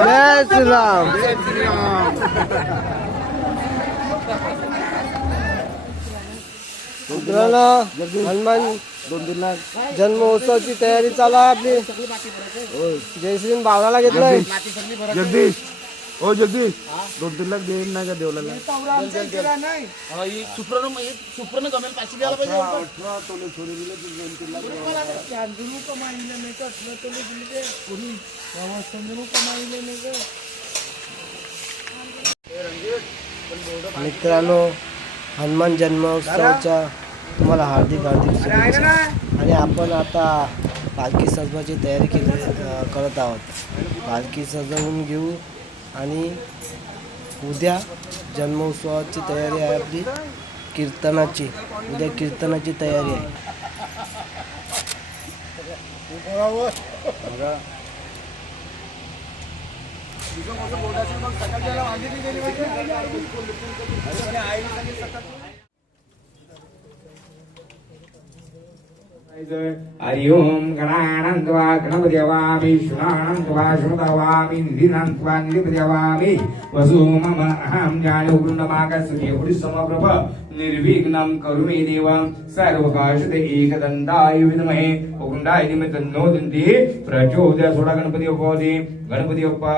जय श्रीराम. मित्रांनो हनुमान जन्मोत्सवाची तयारी चालू आहे आपली. जयश्री भावनाला घेतलंय. जगदीश ओ जगदीश 2-3 लाख देईन ना का देवला सुप्रण गमेल पाचशे द्यायला पाहिजे. मित्रांनो हनुमान जन्मोत्सवाच्या तुम्हाला हार्दिक शुभेच्छा. आणि आपण आता पालखी सजवायची तयारी करत आहोत. पालखी सजवून घेऊ आणि उद्या जन्मोत्सवाची तयारी आहे आपली. कीर्तनाची उद्या कीर्तनाची तयारी आहे. हरि ओम गणानंत्वा गणपतिवामि श्रुणानंत्वा श्रुतवामि निधिनंत्वा निधिपतिवामि वसु मम अहं ज्ञानो गुणमागस्ये पुरुषसमप्रभ निर्विघ्नं करो मे देव सर्वकाशते एकदन्ताय विद्महे उग्रंडाय धीमहि तन्नो दन्ति प्रचोदयात्. थोडा गणपती उपवादी गणपती बाप्पा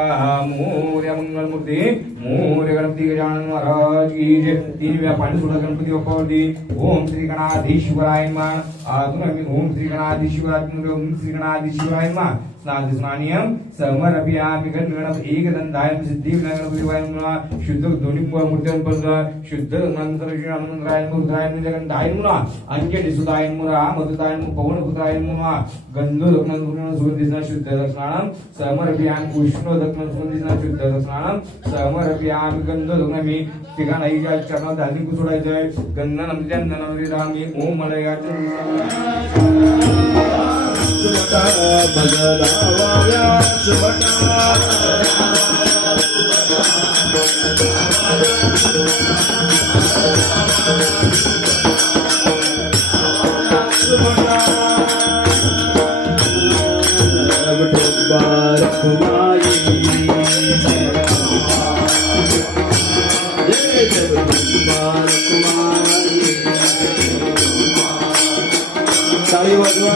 मोरया मंगलमूर्ती मोरया गणपती गजानन महाराज की जय. 3 वेळा पाणी सोडा गणपती बाप्पावरती. ओम श्री गणाधीश्वराय नमः. अजून आम्ही ओम श्री गणाधीश्वराय ओम श्री गणाधीश्वराय नमः. स्नानियम समर्पयामि गणगणप एकदंताय सिद्धिविनायकगणपतिवाय नमः. शुद्ध दोन्ही मूर्त्यांपर्यंत शुद्ध मंत्रश्री हनुमंतराय मुद्राय जगन्नाथाय नमः. अंजलिसुताय नमः. मधुताय नमः. पवनपुत्राय नमः. गंधो दक्षिण सुगंधिना शुद्ध दक्षिणाम समर्पयामि. उष्ण दक्षिण सुगंधिना शुद्ध दक्षिणाम समर्पयामि. गंधो दक्षिण मी ठिकाण आईच्या चरणात धान्य सोडायचंय. गंधनम चंदनम रामी ओम मलयाच भगवाया साई वधवा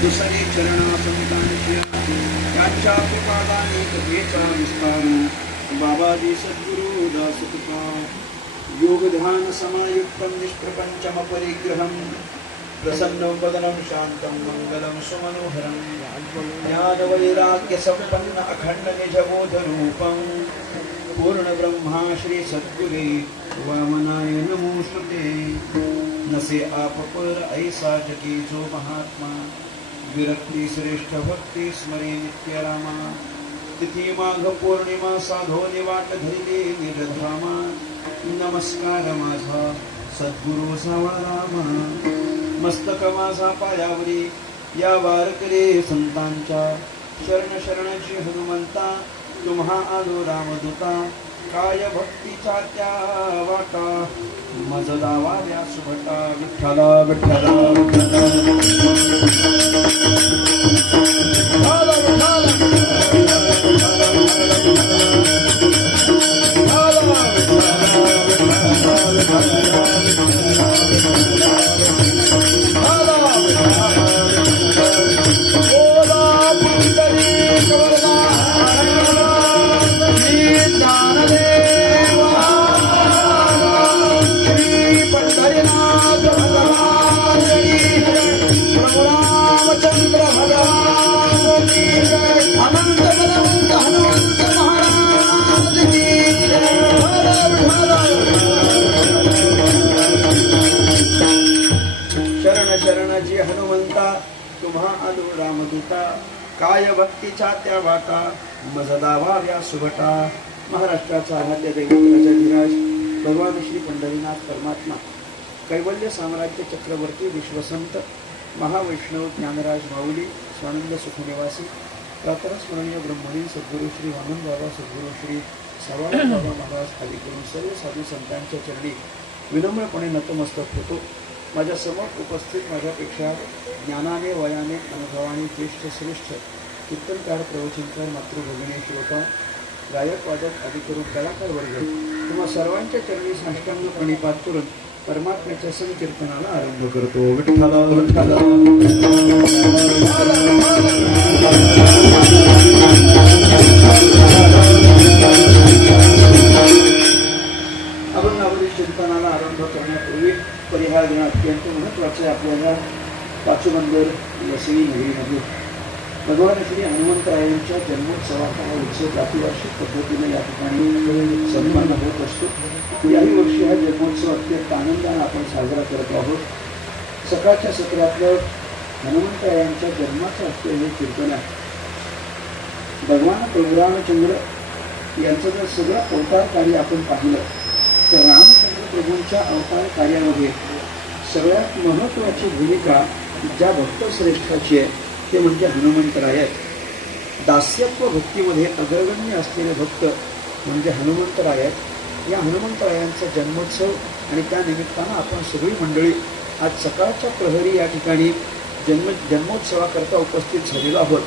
दुसरे चरणा संतांची त्यांच्या कृपादाने कथेचा विस्तार बाबाजी सद्गुरु दास कृपा योग ध्यान समायुक्तं निष्प्रपंचम परिग्रहं प्रसन्नं वदनं शान्तं मंगलं सुमनोहरं ज्ञान वैराग्य संपन्न अखंड निजबोध रूपं पूर्ण ब्रह्मा श्री सद्गुरे वामनाय नमोस्तुते नसे आप पर ऐसा जगी जो महात्मा विरक्ती श्रेष्ठ भक्ती स्मरे नित्य रामा तिथी माघ पौर्णिमा साधोनी वाट धरली निजधामा नमस्कार माझा सद्गुरु सावळरामा मस्तक माझा पायावरी या वारकरी संतांच्या शरण शरणची हनुमंता तुम्हा आलो रामदूता काय भक्तीचा त्या वाटा मज दावा व्यास भटा विठ्ठला विठ्ठला शरणाची हनुमंता तुम्हा आलो रामदूता काय भक्तीच्या त्या वाटा मज दावा व्यास भटा महाराष्ट्राचा आराध्य दैवत भगवान श्री पंढरीनाथ परमात्मा कैवल्य साम्राज्य चक्रवर्ती विश्वसंत महावैष्णव ज्ञानराज माऊली स्वानंद सुखनिवासी प्रातःस्मरणीय ब्रह्मणी सद्गुरू श्री वामन बाबा सद्गुरू श्री सावळराम बाबा महाराज खाली करून सर्व साधू संतांच्या चरणी विनम्रपणे नतमस्तक होतो. माझ्या समोर उपस्थित माझ्यापेक्षा ज्ञानाने वयाने अनुभवाने ज्येष्ठ श्रेष्ठ कीर्तनकार प्रवचनकार मातृभगिनी श्रोता गायक वादक आदी करून कलाकार वर्ग तुम्हा सर्वांच्या चरणी साष्टांग प्रणिपात करून परमात्म्याच्या संकीर्तनाला आरंभ करतो. विठ्ठला विठ्ठला अभंगावरील चिंतनाला आरंभ करण्यापूर्वी परिहार देणं अत्यंत महत्त्वाचं आहे. आपल्याला पाचुबंदर वसई नगरीमध्ये भगवान श्री हनुमंतरायांच्या जन्मोत्सवाचा हा उत्सव प्रातिवार्षिक पद्धतीने या ठिकाणी संपन्न होत असतो. याही वर्षी हा जन्मोत्सव अत्यंत आनंदाने आपण साजरा करत आहोत. सकाळच्या सत्रातलं हनुमंतरायांच्या जन्माचं असलेले कीर्तन आहे. भगवान प्रभू रामचंद्र यांचं जर सगळं अवतार कार्य आपण पाहिलं तर रामचंद्र प्रभूंच्या अवतार कार्यामध्ये सगळ्यात महत्त्वाची भूमिका ज्या भक्तश्रेष्ठाची आहे ते म्हणजे हनुमंतराय आहेत. दास्यत्व भक्तीमध्ये अग्रगण्य असलेले भक्त म्हणजे हनुमंतराय आहेत. या हनुमंतरायांचा जन्मोत्सव आणि त्या निमित्तानं आपण सगळी मंडळी आज सकाळच्या प्रहरी या ठिकाणी जन्मोत्सवाकरता उपस्थित झालेलो आहोत.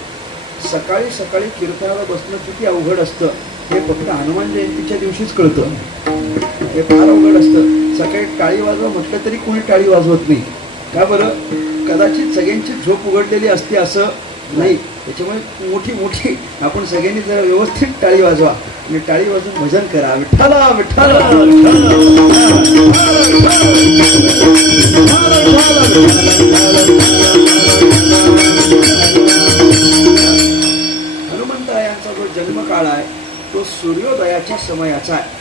सकाळी सकाळी कीर्तनाला बसणं किती अवघड असतं हे फक्त हनुमान जयंतीच्या दिवशीच कळतं. हे फार अवघड असतं. सकाळी टाळी वाजवा म्हटलं तरी कोणी टाळी वाजवत नाही. का बरं? कदाचित सगळ्यांची झोप उघडलेली असते असं नाही. त्याच्यामुळे मोठी मोठी आपण सगळ्यांनी जरा व्यवस्थित टाळी वाजवा आणि टाळी वाजून भजन करा. विठ्ठला विठ्ठला हनुमंतरायांचा जो जन्मकाळ आहे तो सूर्योदयाच्या समयाचा आहे.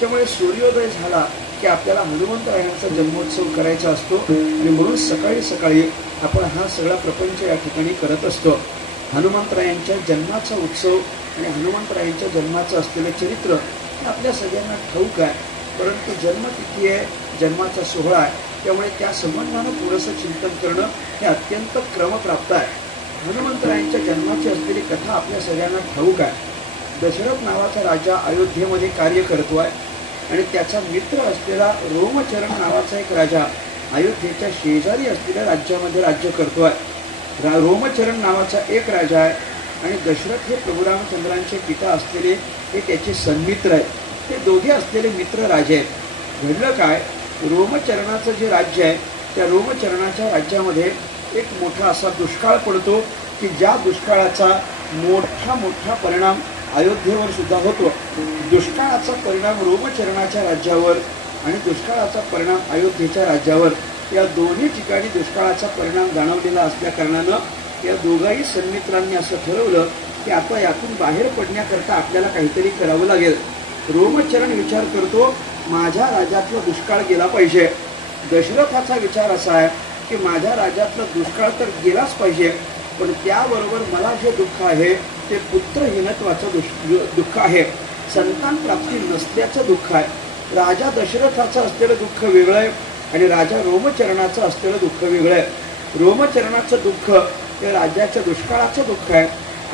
त्यामुळे सूर्योदय झाला की आपल्याला हनुमंतरायांचा जन्मोत्सव करायचा असतो आणि म्हणून सकाळी सकाळी आपण हा सगळा प्रपंच या ठिकाणी करत असतो. हनुमंतरायांच्या जन्माचा उत्सव आणि हनुमंतरायांच्या जन्माचं असलेलं चरित्र हे आपल्या सगळ्यांना ठाऊक आहे. परंतु जन्मतिथी आहे, जन्माचा सोहळा आहे, त्यामुळे त्या संबंधानं थोडंसं चिंतन करणं हे अत्यंत क्रमप्राप्त आहे. हनुमंतरायांच्या जन्माची असलेली कथा आपल्या सगळ्यांना ठाऊक आहे. दशरथ नावाचा राजा अयोध्येमध्ये कार्य करतो आहे आणि त्याचा मित्र असलेला रोमचरण नावाचा एक राजा अयोध्येच्या शेजारी असलेल्या राज्यामध्ये राज्य करतो आहे. रोमचरण नावाचा एक राजा आहे आणि दशरथ हे प्रभू रामचंद्रांचे पिता असलेले हे त्याचे सन्मित्र आहेत. ते दोघे असलेले मित्र राजे आहेत. घडलं काय, रोमचरणाचं जे राज्य आहे त्या रोमचरणाच्या राज्यामध्ये एक मोठा असा दुष्काळ पडतो की ज्या दुष्काळाचा मोठा मोठा परिणाम अयोध्येवर सुद्धा होतो. दुष्काळाचा परिणाम रोमचरणाच्या राज्यावर आणि दुष्काळाचा परिणाम अयोध्येच्या राज्यावर या दोन्ही ठिकाणी दुष्काळाचा परिणाम जाणवलेला असल्या कारणानं या दोघाही सन्मित्रांनी असं ठरवलं की आता यातून बाहेर पडण्याकरता आपल्याला काहीतरी करावं लागेल. रोमचरण विचार करतो माझ्या राज्यातला दुष्काळ गेला पाहिजे. दशरथाचा विचार असा आहे की माझ्या राज्यातला दुष्काळ तर गेलाच पाहिजे, पण त्याबरोबर मला जे दुःख आहे ते पुत्रहीनत्वाचं दुःख आहे, संतान प्राप्ती नसल्याचं दुःख आहे. राजा दशरथाचं असलेलं दुःख वेगळं आहे आणि राजा रोमचरणाचं असलेलं दुःख वेगळं आहे. रोमचरणाचं दुःख हे राज्याच्या दुष्काळाचं दुःख आहे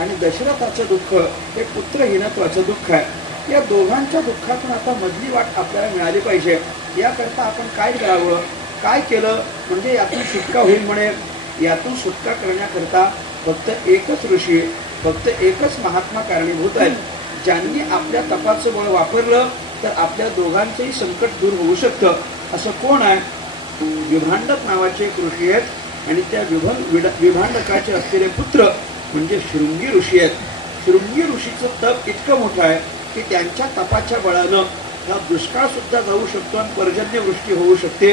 आणि दशरथाचं दुःख हे पुत्रहीनत्वाचं दुःख आहे. या दोघांच्या दुःखातून आता मधली वाट आपल्याला मिळाली पाहिजे. याकरता आपण काय करावं, काय केलं म्हणजे यातून सुटका होईल म्हणे. यातून सुटका करण्याकरता फक्त एकच ऋषी, फक्त एकच महात्मा कारणीभूत आहेत. ज्यांनी आपल्या तपाचं बळ वापरलं तर आपल्या दोघांचंही संकट दूर होऊ शकतं. असं कोण आहे? विभांडक नावाचे एक ऋषी आहेत आणि त्या विभांडकाचे असलेले पुत्र म्हणजे शृंगी ऋषी आहेत. शृंगी ऋषीचं तप इतकं मोठं आहे की त्यांच्या तपाच्या बळानं हा दुष्काळ सुद्धा जाऊ शकतो आणि पर्जन्यवृष्टी होऊ शकते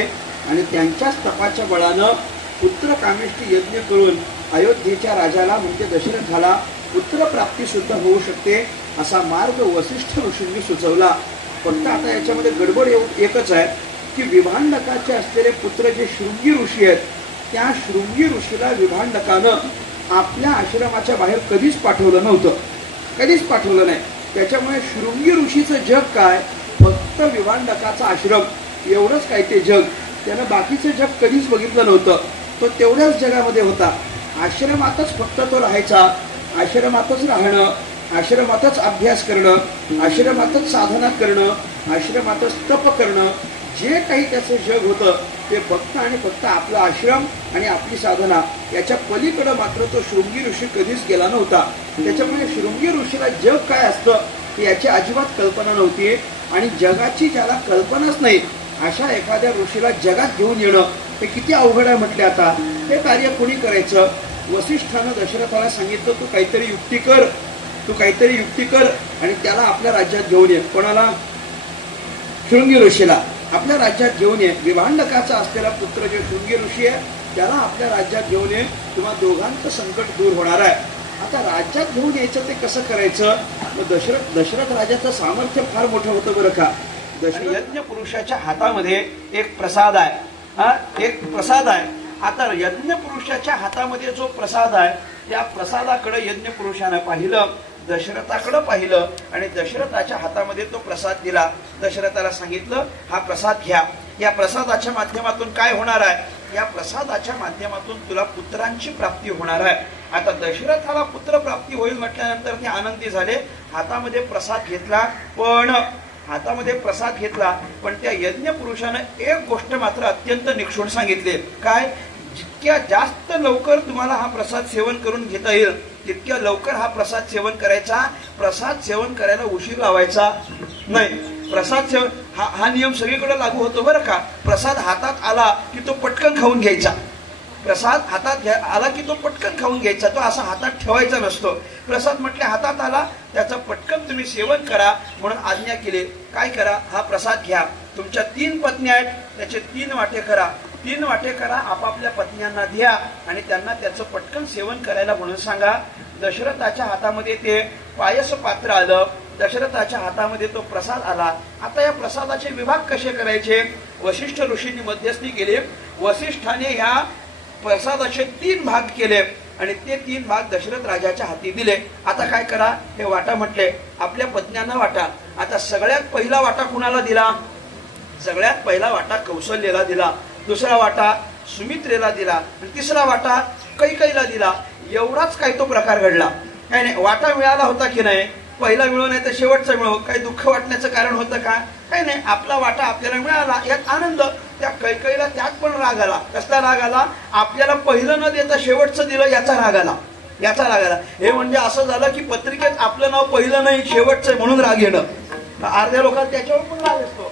आणि त्यांच्याच तपाच्या बळानं पुत्रकामेष्टी यज्ञ करून अयोध्येच्या राजाला म्हणजे दशरथाला पुत्रप्राप्ती सुद्धा होऊ शकते असा मार्ग वसिष्ठ ऋषींनी सुचवला. फक्त आता याच्यामध्ये गडबड एकच आहे की विभांडकाचे असलेले पुत्र जे शृंगी ऋषी आहेत त्या शृंगी ऋषीला विभांडकानं आपल्या आश्रमाच्या बाहेर कधीच पाठवलं नव्हतं, कधीच पाठवलं नाही. त्याच्यामुळे शृंगी ऋषीचं जग काय, फक्त विभांडकाचा आश्रम एवढंच काय ते जग. त्यानं बाकीचं जग कधीच बघितलं नव्हतं. तो तेवढ्याच जगामध्ये होता. आश्रमातच फक्त तो राहायचा, आश्रमातच राहणं, आश्रमातच अभ्यास करणं, आश्रमातच साधना करणं, आश्रमातच तप करणं, जे काही त्याचं जग होतं ते फक्त आणि फक्त आपला आश्रम आणि आपली साधना. याच्या पलीकडं मात्र तो शृंगी ऋषी कधीच गेला नव्हता. त्याच्यामुळे शृंगी ऋषीला जग काय असतं याची अजिबात कल्पना नव्हती आणि जगाची ज्याला कल्पनाच नाही अशा एखाद्या ऋषीला जगात घेऊन येणं हे किती अवघड आहे म्हटले. आता हे कार्य कोणी करायचं? वसिष्ठानं दशरथाला सांगितलं तू काहीतरी युक्ती कर, तू काहीतरी युक्ती कर आणि त्याला आपल्या राज्यात घेऊन ये. कोणाला? शृंगी ऋषीला आपल्या राज्यात घेऊन ये. विभांडकाचा असलेला पुत्र जे शृंगी ऋषी आहे त्याला आपल्या राज्यात घेऊन ये, किंवा दोघांचं संकट दूर होणार आहे. आता राज्यात घेऊन यायचं ते कसं करायचं? दशरथ राजाचं सामर्थ्य फार मोठं होतं बरं का. यज्ञ पुरुषाच्या हातामध्ये एक प्रसाद आहे, एक प्रसाद आहे. आता यज्ञ पुरुषाच्या हातामध्ये जो प्रसाद आहे त्या प्रसादाकडे यज्ञ पुरुषानं पाहिलं, दशरथाकडे पाहिलं आणि दशरथाच्या हातामध्ये तो प्रसाद दिला. दशरथाला सांगितलं हा प्रसाद घ्या. या प्रसादाच्या माध्यमातून काय होणार आहे? या प्रसादाच्या माध्यमातून तुला पुत्रांची प्राप्ती होणार आहे. आता दशरथाला पुत्र प्राप्ती होईल म्हटल्यानंतर ते आनंदी झाले. हातामध्ये प्रसाद घेतला, पण त्या यज्ञ पुरुषानं एक गोष्ट मात्र अत्यंत निक्षून सांगितले. काय? जितक्या जास्त लवकर तुम्हाला हा प्रसाद सेवन करून घेता येईल तितक्या लवकर हा प्रसाद सेवन करायचा. प्रसाद सेवन करायला उशीर लावायचा नाही. प्रसाद सेवन हा नियम सगळीकडे लागू होतो बरं का. प्रसाद हातात आला की तो पटकन खाऊन घ्यायचा. प्रसाद हातात घ्या आला की तो पटकन खाऊन घ्यायचा, तो असा हातात ठेवायचा नसतो. प्रसाद म्हटले हातात आला त्याचं पटकन तुम्ही सेवन करा म्हणून आज्ञा केली. काय करा, हा प्रसाद घ्या, तुमच्या 3 पत्नी आहेत त्याचे 3 वाटे करा, 3 वाटे करा, आपापल्या पत्न्यांना द्या आणि त्यांना त्याचं पटकन सेवन करायला म्हणून सांगा. दशरथाच्या हातामध्ये ते पायस पात्र आलं, दशरथाच्या हातामध्ये तो प्रसाद आला. आता या प्रसादाचे विभाग कसे करायचे, वशिष्ठ ऋषींनी मध्यस्थी केली. वसिष्ठाने या प्रसादाचे 3 भाग केले आणि ते 3 भाग दशरथ राजाच्या हाती दिले. आता काय करा, हे वाटा म्हटले आपल्या पत्न्यांना वाटा. आता सगळ्यात पहिला वाटा कुणाला दिला, सगळ्यात पहिला वाटा कौशल्याला दिला, दुसरा वाटा सुमित्रेला दिला आणि तिसरा वाटा कैकेयीला दिला. एवढाच काय तो प्रकार घडला. काय नाही, वाटा मिळाला होता की नाही, पहिला मिळो नाही तर शेवटचा मिळो, काही दुःख वाटण्याचं कारण होतं का, काही नाही, आपला वाटा आपल्याला मिळाला यात आनंद. त्या कैकेयीला त्यात पण राग आला. कसला राग आला, आपल्याला पहिलं न देता शेवटचं दिलं याचा राग आला, याचा राग आला. हे म्हणजे असं झालं की पत्रिकेत आपलं नाव पहिलं नाही शेवटचं म्हणून राग येणं. अर्ध्या लोकांना त्याच्यावर पण राग असतो,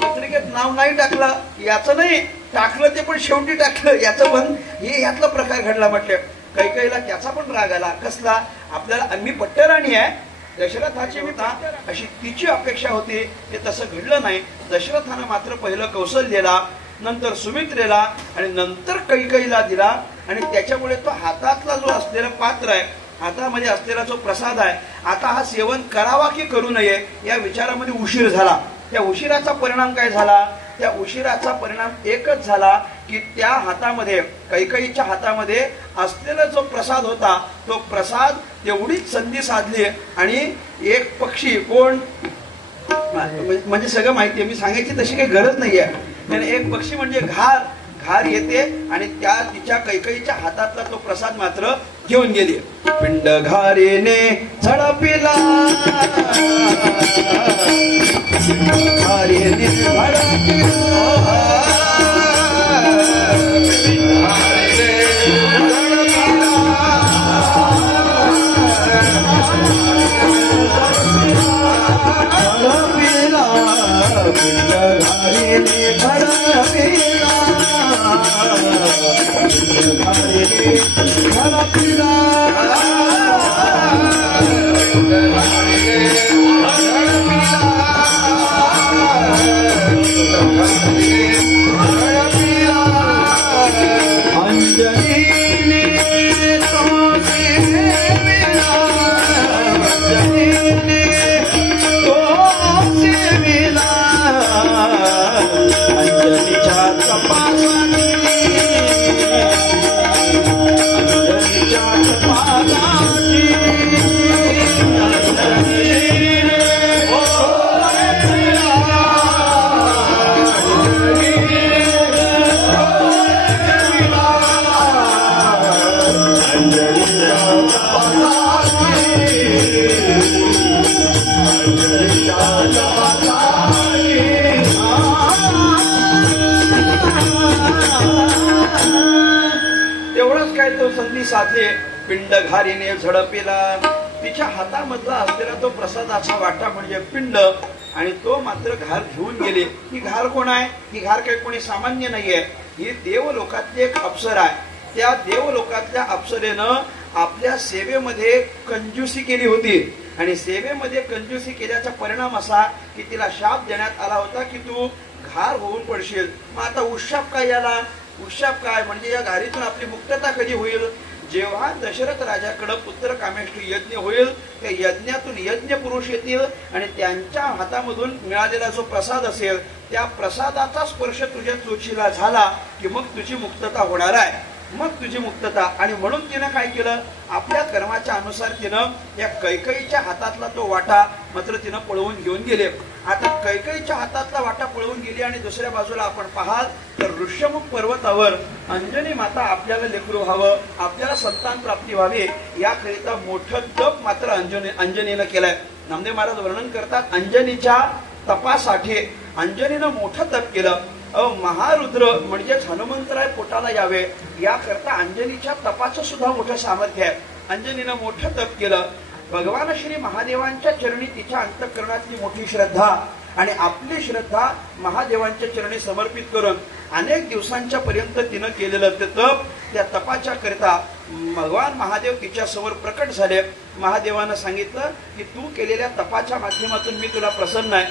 पत्रिकेत नाव नाही टाकलं याचं नाही, टाकलं ते पण शेवटी टाकलं याचं पण, हे यातला प्रकार घडला. म्हटले कैकेयीला त्याचा पण राग आला. कसला, आपल्याला मी पट्टराणी आहे, दशरथाची होता अशी तिची अपेक्षा होती, ते तसं घडलं नाही. दशरथानं मात्र पहिलं कौशल्याला, नंतर सुमित्रेला आणि नंतर कैकेयीला दिला आणि त्याच्यामुळे तो हातातला जो असलेला पात्र आहे, हातामध्ये असलेला जो प्रसाद आहे, आता हा सेवन करावा की करू नये या विचारामध्ये उशीर झाला. त्या उशिराचा परिणाम काय झाला, त्या उशिराचा परिणाम एकच झाला की त्या हातामध्ये, कैकेयीच्या हातामध्ये असलेला जो प्रसाद होता, तो प्रसाद तेवढीच संधी साधली आणि एक पक्षी, कोण म्हणजे सगळं माहिती आहे, मी सांगायची तशी काही गरज नाहीये. एक पक्षी म्हणजे घार, घार येते आणि त्या तिच्या कैकेयीच्या हातातला तो प्रसाद मात्र घेऊन गेली. पिंड घारेने झडपिला, घारेने संधी साधली. पिंड घारीने झडपिला, तिच्या हातामधला असलेला तो प्रसादाचा वाटा म्हणजे पिंड आणि तो मात्र घार घेऊन गेले. ही घार कोण आहे, ही घार काही कोणी सामान्य नाहीये, ही देवलोकातली एक अप्सर आहे. त्या देवलोकातल्या अप्सरेनं आपल्या सेवेमध्ये कंजूसी केली होती आणि सेवेमध्ये कंजूसी केल्याचा परिणाम असा की तिला शाप देण्यात आला होता की तू घार होऊन पडशील. मग आता उशाप काय याला, उशाप काय म्हणजे या घारीतून आपली मुक्तता कधी होईल, जेव्हा दशरथ राजाकडे पुत्र कामेष्ठी यज्ञ होईल, त्या यज्ञातून यज्ञ पुरुष येतील आणि त्यांच्या हातामधून मिळालेला जो प्रसाद असेल त्या प्रसादाचा स्पर्श तुझ्या चोचीला झाला की मग तुझी मुक्तता होणार आहे, मग तुझी मुक्तता. आणि म्हणून तिनं काय केलं, आपल्या कर्माच्या अनुसार तिनं या कैकेयीच्या हातातला तो वाटा मात्र तिनं पळवून घेऊन गेले. आता कैकेयीच्या हातातला वाटा पळवून गेली आणि दुसऱ्या बाजूला आपण पाहाल तर ऋष्यमुख पर्वतावर अंजनी माता आपल्याला लेकरू व्हावं, आपल्याला संतान प्राप्ती व्हावी याकरिता मोठं तप मात्र अंजनीनं केलंय. नामदेव महाराज वर्णन करतात, अंजनीच्या तपासाठी अंजनीनं मोठं तप केलं. महारुद्र म्हणजेच हनुमंतराय पोटाला यावे याकरता अंजनीच्या तपाचं सुद्धा मोठं सामर्थ्य आहे. अंजनीनं मोठं तप केलं. भगवान श्री महादेवांच्या चरणी तिच्या अंतःकरणातली मोठी श्रद्धा आणि आपली श्रद्धा महादेवांच्या चरणी समर्पित करून अनेक दिवसांच्या पर्यंत तिनं केलेलं ते तप, त्या तपाच्या करिता भगवान महादेव तिच्या समोर प्रकट झाले. महादेवानं सांगितलं की तू केलेल्या तपाच्या माध्यमातून मी तुला प्रसन्न आहे.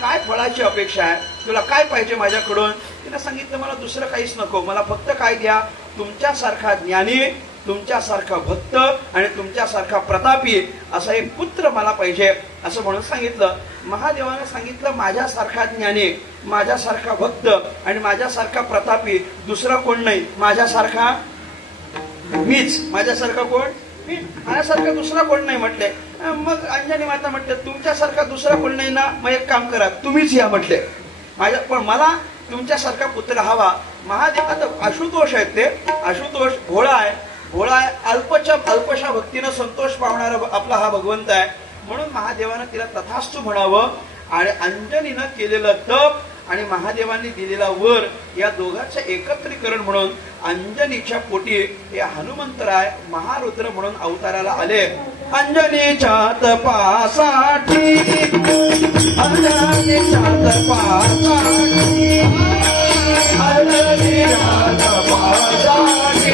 काय फळाची अपेक्षा आहे, तुला काय पाहिजे माझ्याकडून? तिनं सांगितलं मला दुसरं काहीच नको, मला फक्त काय द्या, तुमच्यासारखा ज्ञानी, तुमच्यासारखा भक्त आणि तुमच्यासारखा प्रतापी असा एक पुत्र मला पाहिजे असं म्हणून सांगितलं. महादेवानं सांगितलं माझ्यासारखा ज्ञानी, माझ्यासारखा भक्त आणि माझ्यासारखा प्रतापी दुसरा कोण नाही, माझ्यासारखा मीच. माझ्यासारखा कोण? मी. माझ्यासारखा दुसरा कोण नाही म्हटले. मग अंजनी माता म्हटले तुमच्यासारखा दुसरा कोण नाही ना, मग एक काम करा तुम्हीच या म्हटले. पण मला तुमच्यासारखा पुत्र हवा. महादेव आता आशुतोष आहेत, ते आशुतोष भोळा आहे, भोळा आहे, अल्पशा भक्तीनं संतोष पावणारा आपला हा भगवंत आहे. म्हणून महादेवानं तिला तथास्तु म्हणावं आणि अंजनीनं केलेलं तप आणि महादेवांनी दिलेला वर या दोघांचं एकत्रीकरण म्हणून अंजनीच्या पोटी हे हनुमंतराय महारुद्र म्हणून अवताराला आले. अंजनीच्या तपासाठी, अंजनीच्या तपासाठी, अंजनीच्या तपासाठी,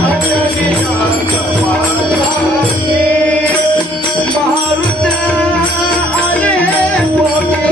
अंजनीच्या तपासाठी महारुद्र आले पोटी.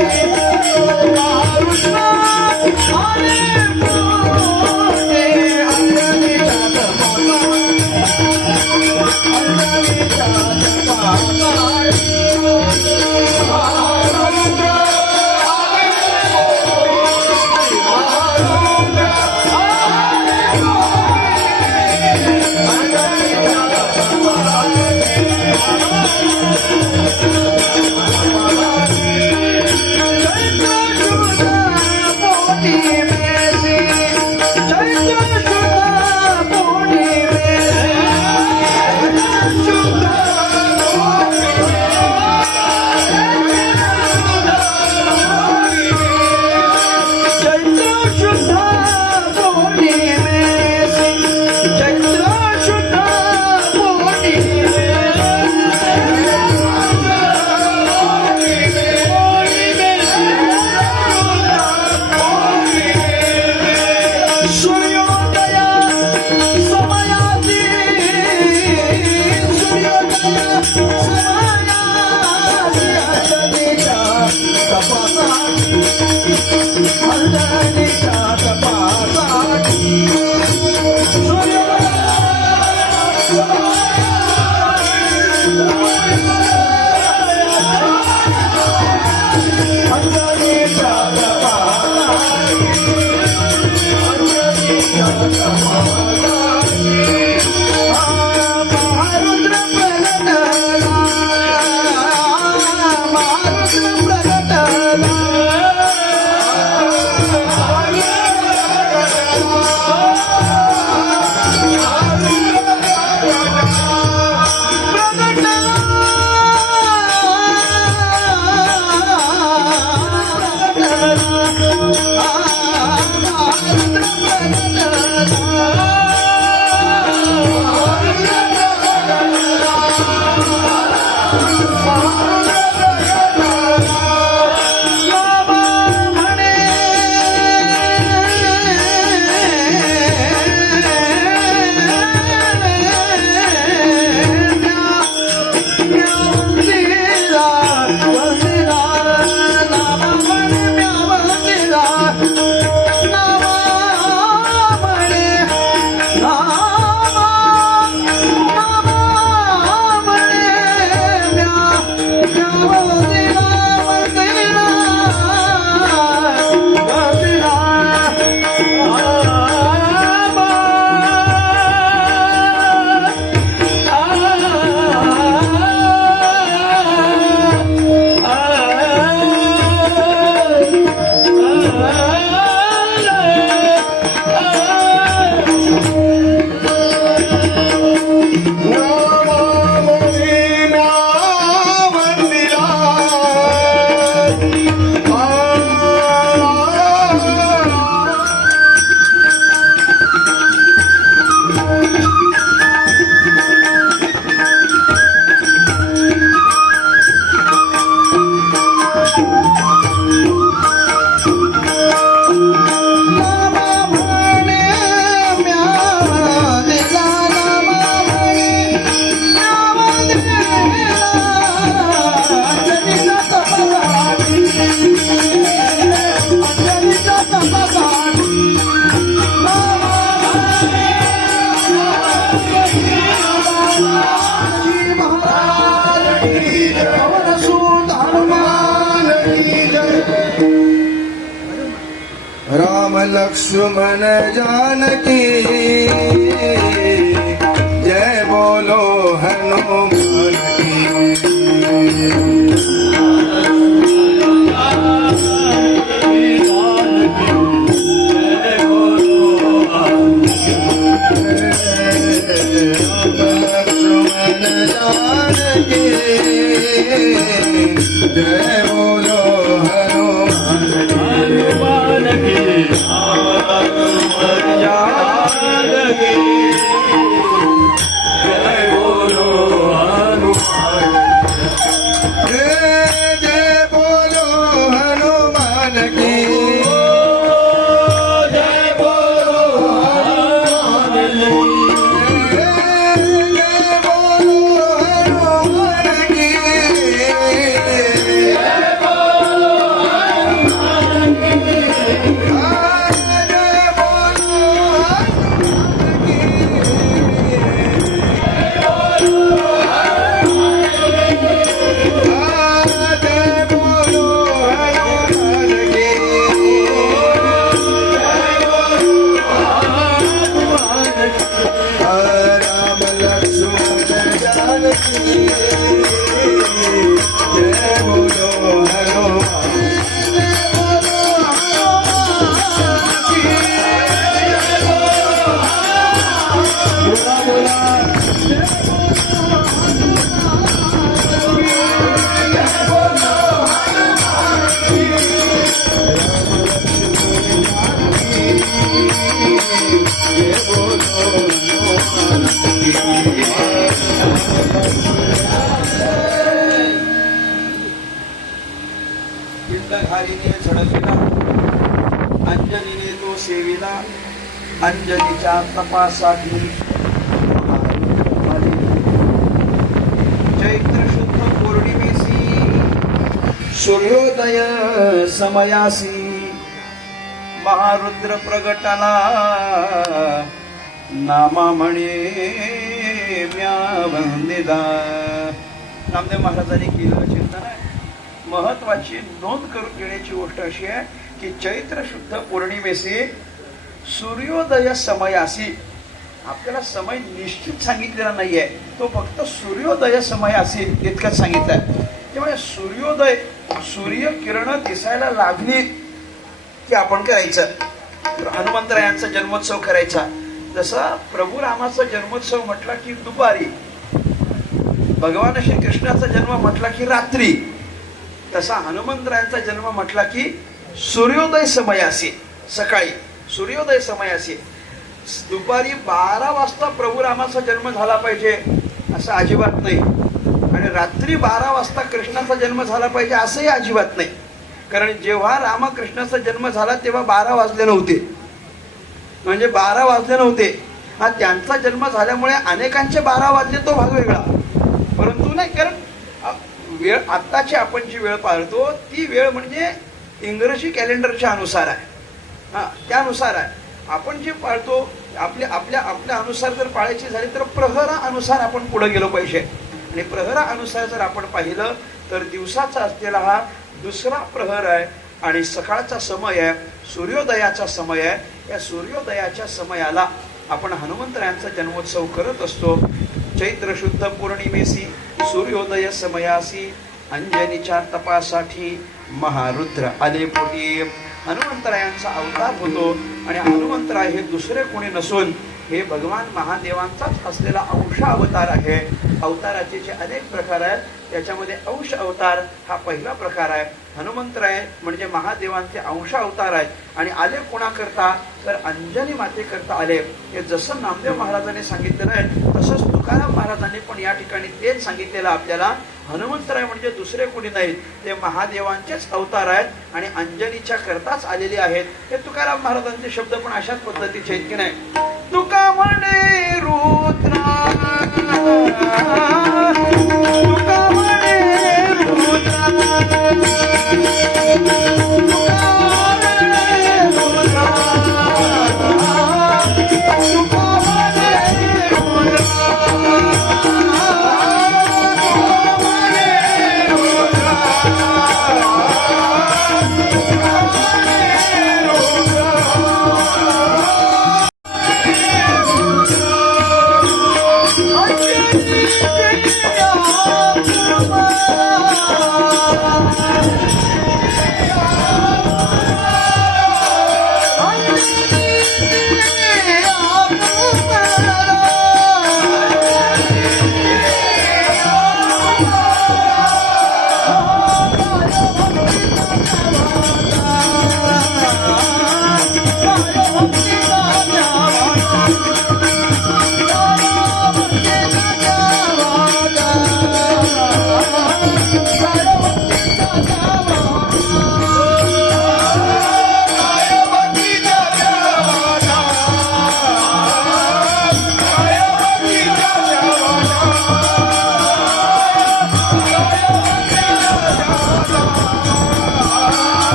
राम लक्ष्मण जानकी जय बोलो हनुमान की लक्ष्मण जानकी जय बोलो हनुमान की जानकी जय बोलो हनुमान जय बोलो हनुमान की पिंडधारीने झळकला अंजनीने तो सेविला अंजनीच्या तपासाठी चैत्र शुद्ध पौर्णिमेसी सूर्योदय समयासी महारुद्र प्रगटाला नामा म्हणे म्या वंदिदा. नामदेव महाराजांनी केलेलं चिंतन आहे. महत्वाची नोंद करून घेण्याची गोष्ट अशी आहे की चैत्र शुद्ध पौर्णिमेसी सूर्योदय समयासी आपल्याला समय निश्चित सांगितलेला नाहीये, तो फक्त सूर्योदय समयासी इतकंच सांगितलंय. त्यामुळे सूर्योदय सूर्य किरण दिसायला लागली की आपण करायचं. हनुमंतरायांचा जन्मोत्सव करायचा. जसा प्रभू रामाचा जन्मोत्सव म्हटला की दुपारी, भगवान श्री कृष्णाचा जन्म म्हटला की रात्री, तसा हनुमंतरायांचा जन्म म्हटला की सूर्योदय समयासी, सकाळी सूर्योदय समयासी. दुपारी 12 वाजता प्रभू रामाचा जन्म झाला पाहिजे असं अजिबात नाही, आणि रात्री 12 वाजता कृष्णाचा जन्म झाला पाहिजे असंही अजिबात नाही. कारण जेव्हा रामकृष्णाचा जन्म झाला तेव्हा 12 वाजले नव्हते, म्हणजे 12 वाजले नव्हते. हा त्यांचा जन्म झाल्यामुळे अनेकांचे 12 वाजले, तो भाग वेगळा. परंतु नाही, कारण वेळ आत्ताची आपण जी वेळ पाळतो ती वेळ म्हणजे इंग्रजी कॅलेंडरच्या अनुसार आहे. त्यानुसार आहे. आपण जे पाळतो आपल्या अनुसार जर पाळायची झाली तर प्रहरा अनुसार आपण पुढे गेलो पाहिजे. आणि प्रहरा अनुसार जर आपण पाहिलं तर दिवसाचा असलेला हा दुसरा प्रहर आहे आणि सकाळचा समय आहे, सूर्योदयाचा समय आहे. या सूर्योदयाच्या समयाला आपण हनुमंतरायांचा जन्मोत्सव करत असतो. चैत्र शुद्ध पौर्णिमेसी सूर्योदय समयासी अंजनीच्या तपासाठी महारुद्र आले पोटी. हनुमंतरायांचा अवतार होतो आणि हनुमंतराय हे दुसरे कोणी नसून हे भगवान महादेवांचाच असलेला अंश अवतार आहे. अवताराचे जे अनेक प्रकार आहेत त्याच्यामध्ये अंश अवतार हा पहिला प्रकार आहे. हनुमंतराय म्हणजे महादेवांचे अंश अवतार आहेत आणि आले कोणाकरता तर अंजनी मातेकरता आले. हे जसं नामदेव महाराजांनी सांगितलेलं आहे तसंच तुकाराम महाराजांनी पण या ठिकाणी तेच सांगितलेलं आपल्याला. हनुमंतराय म्हणजे दुसरे कोणी नाहीत, ते महादेवांचेच अवतार आहेत आणि अंजनीच्या करताच आलेले आहेत. हे तुकाराम महाराजांचे शब्द पण अशाच पद्धतीचे आहेत की नाही. तुका म्हणे रुद्रा, तुका म्हणे रुद्रा,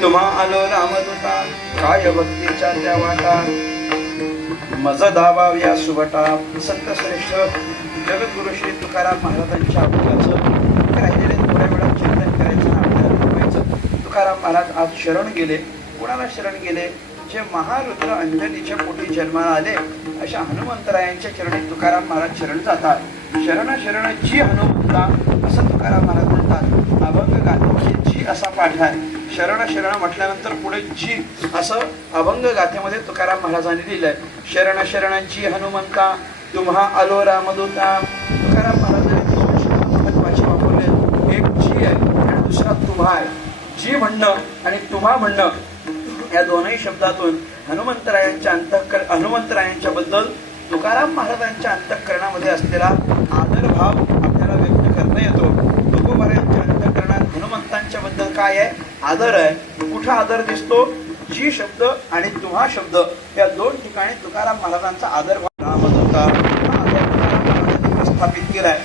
तुम्हा आलो रामदूता काय भक्तीच्या त्या वाटा मज धावाव्या सुबटा संत श्रेष्ठ जगद्गुरु श्री तुकाराम महाराजांच्या अभंगाचं राहिलेले थोड्या वेळात चिंतन करायचं आणि आपल्याला थांबायचं. तुकाराम महाराज आज शरण गेले. कुणाला शरण गेले? जे महारुद्र अंजनीच्या पोटी जन्माला आले अशा हनुमंतरायांच्या चरणी तुकाराम महाराज शरण जातात. शरण शरण जी हनुमंता असं तुकाराम महाराज म्हणतात. अभंग गाथेमध्ये जी असा पाठ आहे. शरण शरण म्हटल्यानंतर पुढे जी असं अभंग गाथेमध्ये तुकाराम महाराजांनी लिहिलंय. शरण शरण जी हनुमंता तुम्हा आलो रामदूता. तुकाराम महाराजांनी दोन शब्द महत्वाचे वापरले. एक जी आहे आणि दुसरा तुम्हा आहे. जी म्हणणं आणि तुम्हा म्हणणं या दोनही शब्दातून हनुमंतरायांच्या बद्दल तुकाराम महाराजांच्या अंतःकरणामध्ये असलेला आदरभाव आपल्याला व्यक्त करता येतो. तुकोबारायांच्या अंतःकरणात हनुमंतांच्या बद्दल काय आहे? आदर आहे. कुठं आदर दिसतो? जी शब्द आणि तुम्हा शब्द या दोन ठिकाणी तुकाराम महाराजांचा आदरभाव रामदूता तुकाराम महाराजांनी प्रस्थापित केलाय.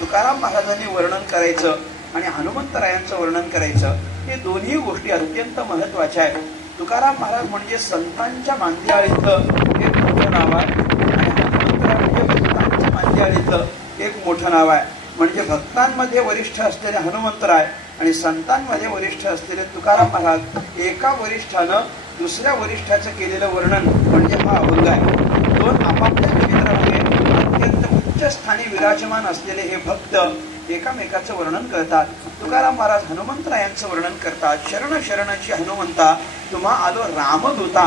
तुकाराम महाराजांनी वर्णन करायचं आणि हनुमंतरायांचं वर्णन करायचं हे दोन्ही गोष्टी अत्यंत महत्वाच्या आहेत. तुकाराम महाराज म्हणजे संतांच्या मांदियाळीतलं एक मोठं नाव आहे आणि हनुमंतराय म्हणजे भक्तांच्या मांदियाळीतलं एक मोठं नाव आहे. म्हणजे भक्तांमध्ये वरिष्ठ असलेले हनुमंतराय आणि संतांमध्ये वरिष्ठ असलेले तुकाराम महाराज, एका वरिष्ठानं दुसऱ्या वरिष्ठाचं केलेलं वर्णन म्हणजे हा अभंग आहे. दोन आपापल्या क्षेत्रामध्ये अत्यंत उच्च स्थानी विराजमान असलेले हे भक्त एकामेकाचं वर्णन करतात. तुकाराम महाराज हनुमंतरायांचं वर्णन करतात. शरण शरणाची हनुमंता तुम्हा आलो रामदूता.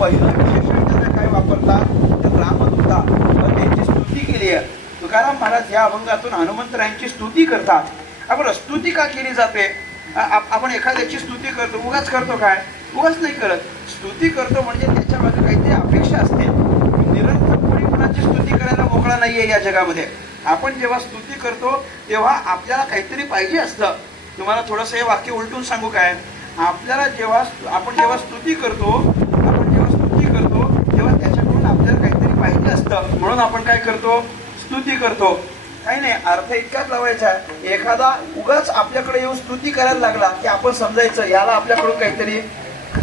पहिलं विशेषण त्यांना काय वापरतात तर रामदूता, त्यांची स्तुती केली आहे. तुकाराम महाराज या अभंगातून हनुमंतरायांची स्तुती करतात. आपण स्तुती का केली जाते? आपण एखाद्याची स्तुती करतो, उगाच करतो काय? उगाच नाही करत. स्तुती करतो म्हणजे त्याच्या मागे काहीतरी अपेक्षा असते. निरंतर कोणी कोणाची स्तुती करायला मोकळा नाहीये या जगामध्ये. आपण जेव्हा स्तुती करतो तेव्हा आपल्याला काहीतरी पाहिजे असतं. तुम्हाला थोडंसं हे वाक्य उलटून सांगू काय? आपल्याला आपण जेव्हा स्तुती करतो तेव्हा त्याच्याकडून आपल्याला काहीतरी पाहिजे असतं, म्हणून आपण काय करतो? स्तुती करतो. काही नाही, अर्थ इतकाच लावायचा. एखादा उगाच आपल्याकडे येऊन स्तुती करायला लागला की आपण समजायचं याला आपल्याकडून काहीतरी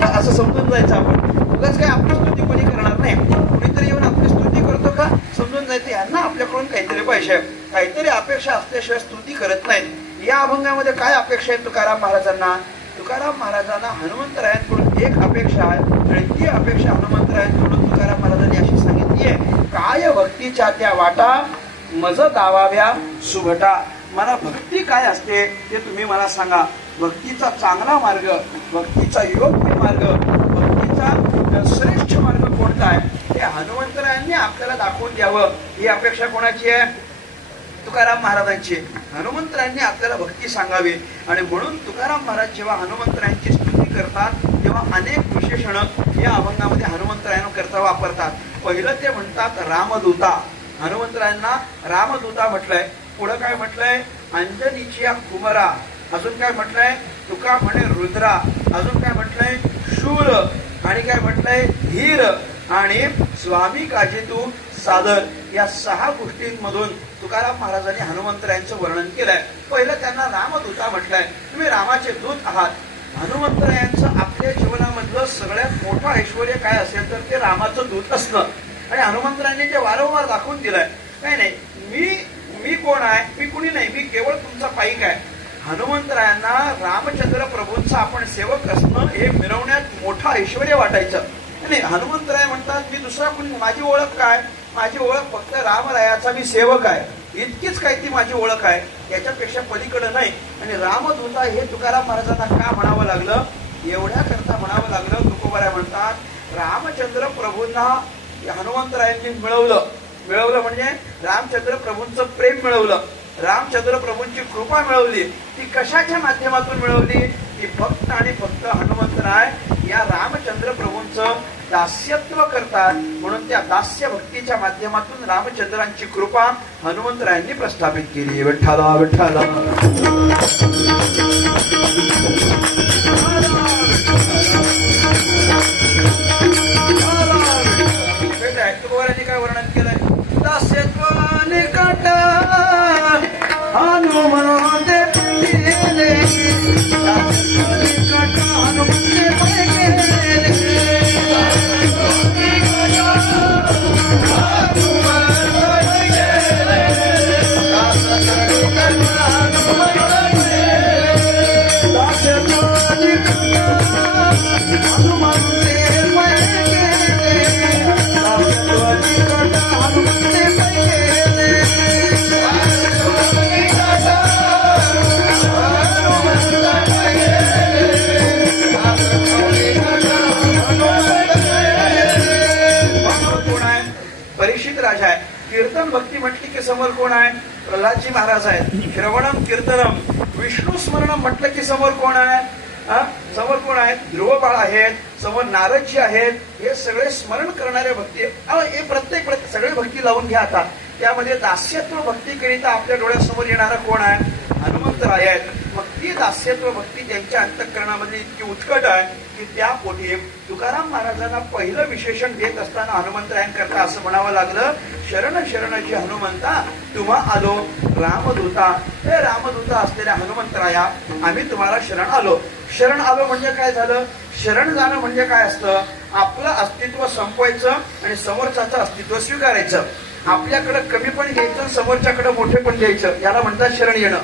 असं समजून जायचं. आपण उगाच काय आपली स्तुती कोणी करणार नाही. कुणीतरी येऊन आपली स्तुती करतो का समजून जायचं यांना आपल्याकडून काहीतरी पाहिजे, काहीतरी अपेक्षा असल्याशिवाय स्तुती करत नाहीत. या अभंगामध्ये काय अपेक्षा आहे तुकाराम महाराजांना? तुकाराम महाराजांना हनुमंतरायांकडून एक अपेक्षा आहे आणि ती अपेक्षा हनुमंतरायांकडून तुकाराम महाराजांनी अशी सांगितली आहे, काय भक्तीच्या त्या वाटा मज दावाव्या सुभटा. मला भक्ती काय असते ते तुम्ही मला सांगा. भक्तीचा चांगला मार्ग, भक्तीचा योग्य मार्ग, भक्तीचा श्रेष्ठ मार्ग कोणता आहे हे हनुमंतरायांनी आपल्याला दाखवून द्यावं. ही अपेक्षा कोणाची आहे? तुकाराम महाराजांची. हनुमंतरायांनी आपल्याला भक्ती सांगावी आणि म्हणून तुकाराम महाराज जेव्हा हनुमंतरायांची स्तुती करतात तेव्हा अनेक विशेषणं या अभंगामध्ये हनुमंतरायांकरता वापरतात. पहिलं ते म्हणतात रामदूता. हनुमंतरायांना रामदूता म्हटलंय. पुढं काय म्हटलंय? अंजनीची या कुमरा. अजून काय म्हटलंय? तुका म्हणे रुद्रा. अजून काय म्हटलंय? शूर. आणि काय म्हटलंय? धीर. आणि स्वामी काजी तू सादर. या 6 गोष्टींमधून तुकाराम महाराजांनी हनुमंतरायांचं वर्णन केलंय. पहिलं त्यांना रामदूता म्हटलंय. तुम्ही रामाचे दूत आहात. हनुमंतरायांचं आपल्या जीवनामधलं सगळ्यात मोठं ऐश्वर काय असेल तर ते रामाचं दूत असणं. आणि हनुमंतरायांनी ते वारंवार दाखवून दिलंय. काय नाही, मी कोण आहे? मी कुणी नाही, मी केवळ तुमचा पाईक आहे. हनुमंतरायांना रामचंद्र प्रभूंचा आपण सेवक असणं हे मिरवण्यात मोठं ऐश्वर वाटायचं. नाही, हनुमंतराय म्हणतात मी दुसरा कुणी, माझी ओळख काय? माझी ओळख फक्त रामरायाचा मी सेवक आहे, इतकीच काय ती माझी ओळख आहे, याच्यापेक्षा पलीकडे नाही. आणि रामदूता हे तुकाराम महाराजांना का म्हणावं लागलं? एवढ्या करता म्हणावं लागलं. तुकोबाराय म्हणतात रामचंद्र प्रभूंना हनुमंतरायांनी मिळवलं म्हणजे रामचंद्र प्रभूंचं प्रेम मिळवलं, रामचंद्र प्रभूंची कृपा मिळवली. ती कशाच्या माध्यमातून मिळवली? ती फक्त आणि फक्त हनुमंतराय या रामचंद्र प्रभूंचं दास्यत्व करतात, म्हणून त्या दास्य भक्तीच्या माध्यमातून रामचंद्रांची कृपा हनुमंतरायांनी प्रस्थापित केली. विठ्ठला विठ्ठला. तुकोबारायांनी काय वर्णन केलंय? दास्यत्व निकट हनुमंते केले, दास्यत्व निकट हनुमंते कीर्तन भक्ती म्हटली की समोर कोण आहे? प्रल्हादजी महाराज आहेत. श्रवणम कीर्तनम विष्णू स्मरणम म्हटलं की समोर कोण आहे? समोर कोण आहेत? ध्रुव बाळ आहेत, समोर नारदजी आहेत. हे सगळे स्मरण करणारे भक्ती. हे प्रत्येक सगळे भक्ती लावून घ्या. आता त्यामध्ये दास्यत्व भक्तीकरिता आपल्या डोळ्यासमोर येणारा कोण आहे? हनुमंतराय आहेत. मग ती दास्यत्व भक्ती त्यांच्या अंतःकरणामध्ये इतकी उत्कट आहे की त्या पोटी तुकाराम महाराजांना पहिलं विशेषण देत असताना हनुमंतरायांकरता असं म्हणावं लागलं, शरण शरणाची हनुमंता तुम्हा आलो रामदूता. हे रामदूता असलेल्या हनुमंतराया आम्ही तुम्हाला शरण आलो. शरण आलो म्हणजे काय झालं? शरण जाणं म्हणजे काय असतं? आपलं अस्तित्व संपवायचं आणि समोरच्याचं अस्तित्व स्वीकारायचं. आपल्याकडे कमी पण घ्यायचं, समोरच्याकडे मोठे पण घ्यायचं, याला म्हणतात शरण येणं.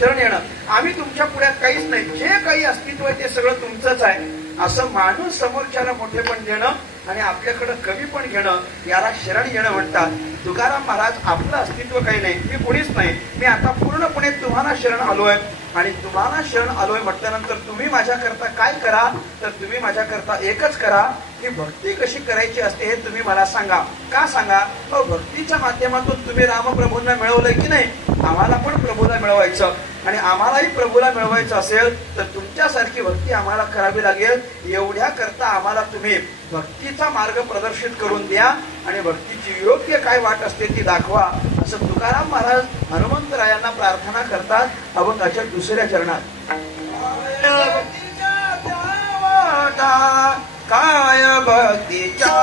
शरण येणं. आम्ही तुमच्या पुढ्यात काहीच नाही, जे काही अस्तित्व आहे ते सगळं तुमचंच आहे असं मानून समोरच्याला मोठे पण देणं आणि आपल्याकडे कमी पण घेणं, याला शरण येणं म्हणतात. तुकाराम महाराज, आपलं अस्तित्व काही नाही, मी कोणीच नाही, मी आता पूर्णपणे तुम्हाला शरण आलोय आणि तुम्हाला शरण आलोय म्हटल्यानंतर तुम्ही माझ्याकरता काय करा, तर तुम्ही माझ्याकरता एकच करा की भक्ती कशी करायची असते हे तुम्ही मला सांगा. का सांगा? भक्तीच्या माध्यमातून तुम्ही रामप्रभूंना मिळवलंय की नाही, आम्हाला पण प्रभूला मिळवायचं आणि आम्हालाही प्रभूला मिळवायचं असेल तर तुमच्यासारखी भक्ती आम्हाला करावी लागेल. एवढ्या करता आम्हाला तुम्ही भक्तीचा मार्ग प्रदर्शित करून द्या आणि भक्तीची योग्य काय वाट असते ती दाखवा, असं तुकाराम महाराज हनुमंतरायांना प्रार्थना करतात. अभंगाच्या दुसऱ्या चरणात. काय भक्तीच्या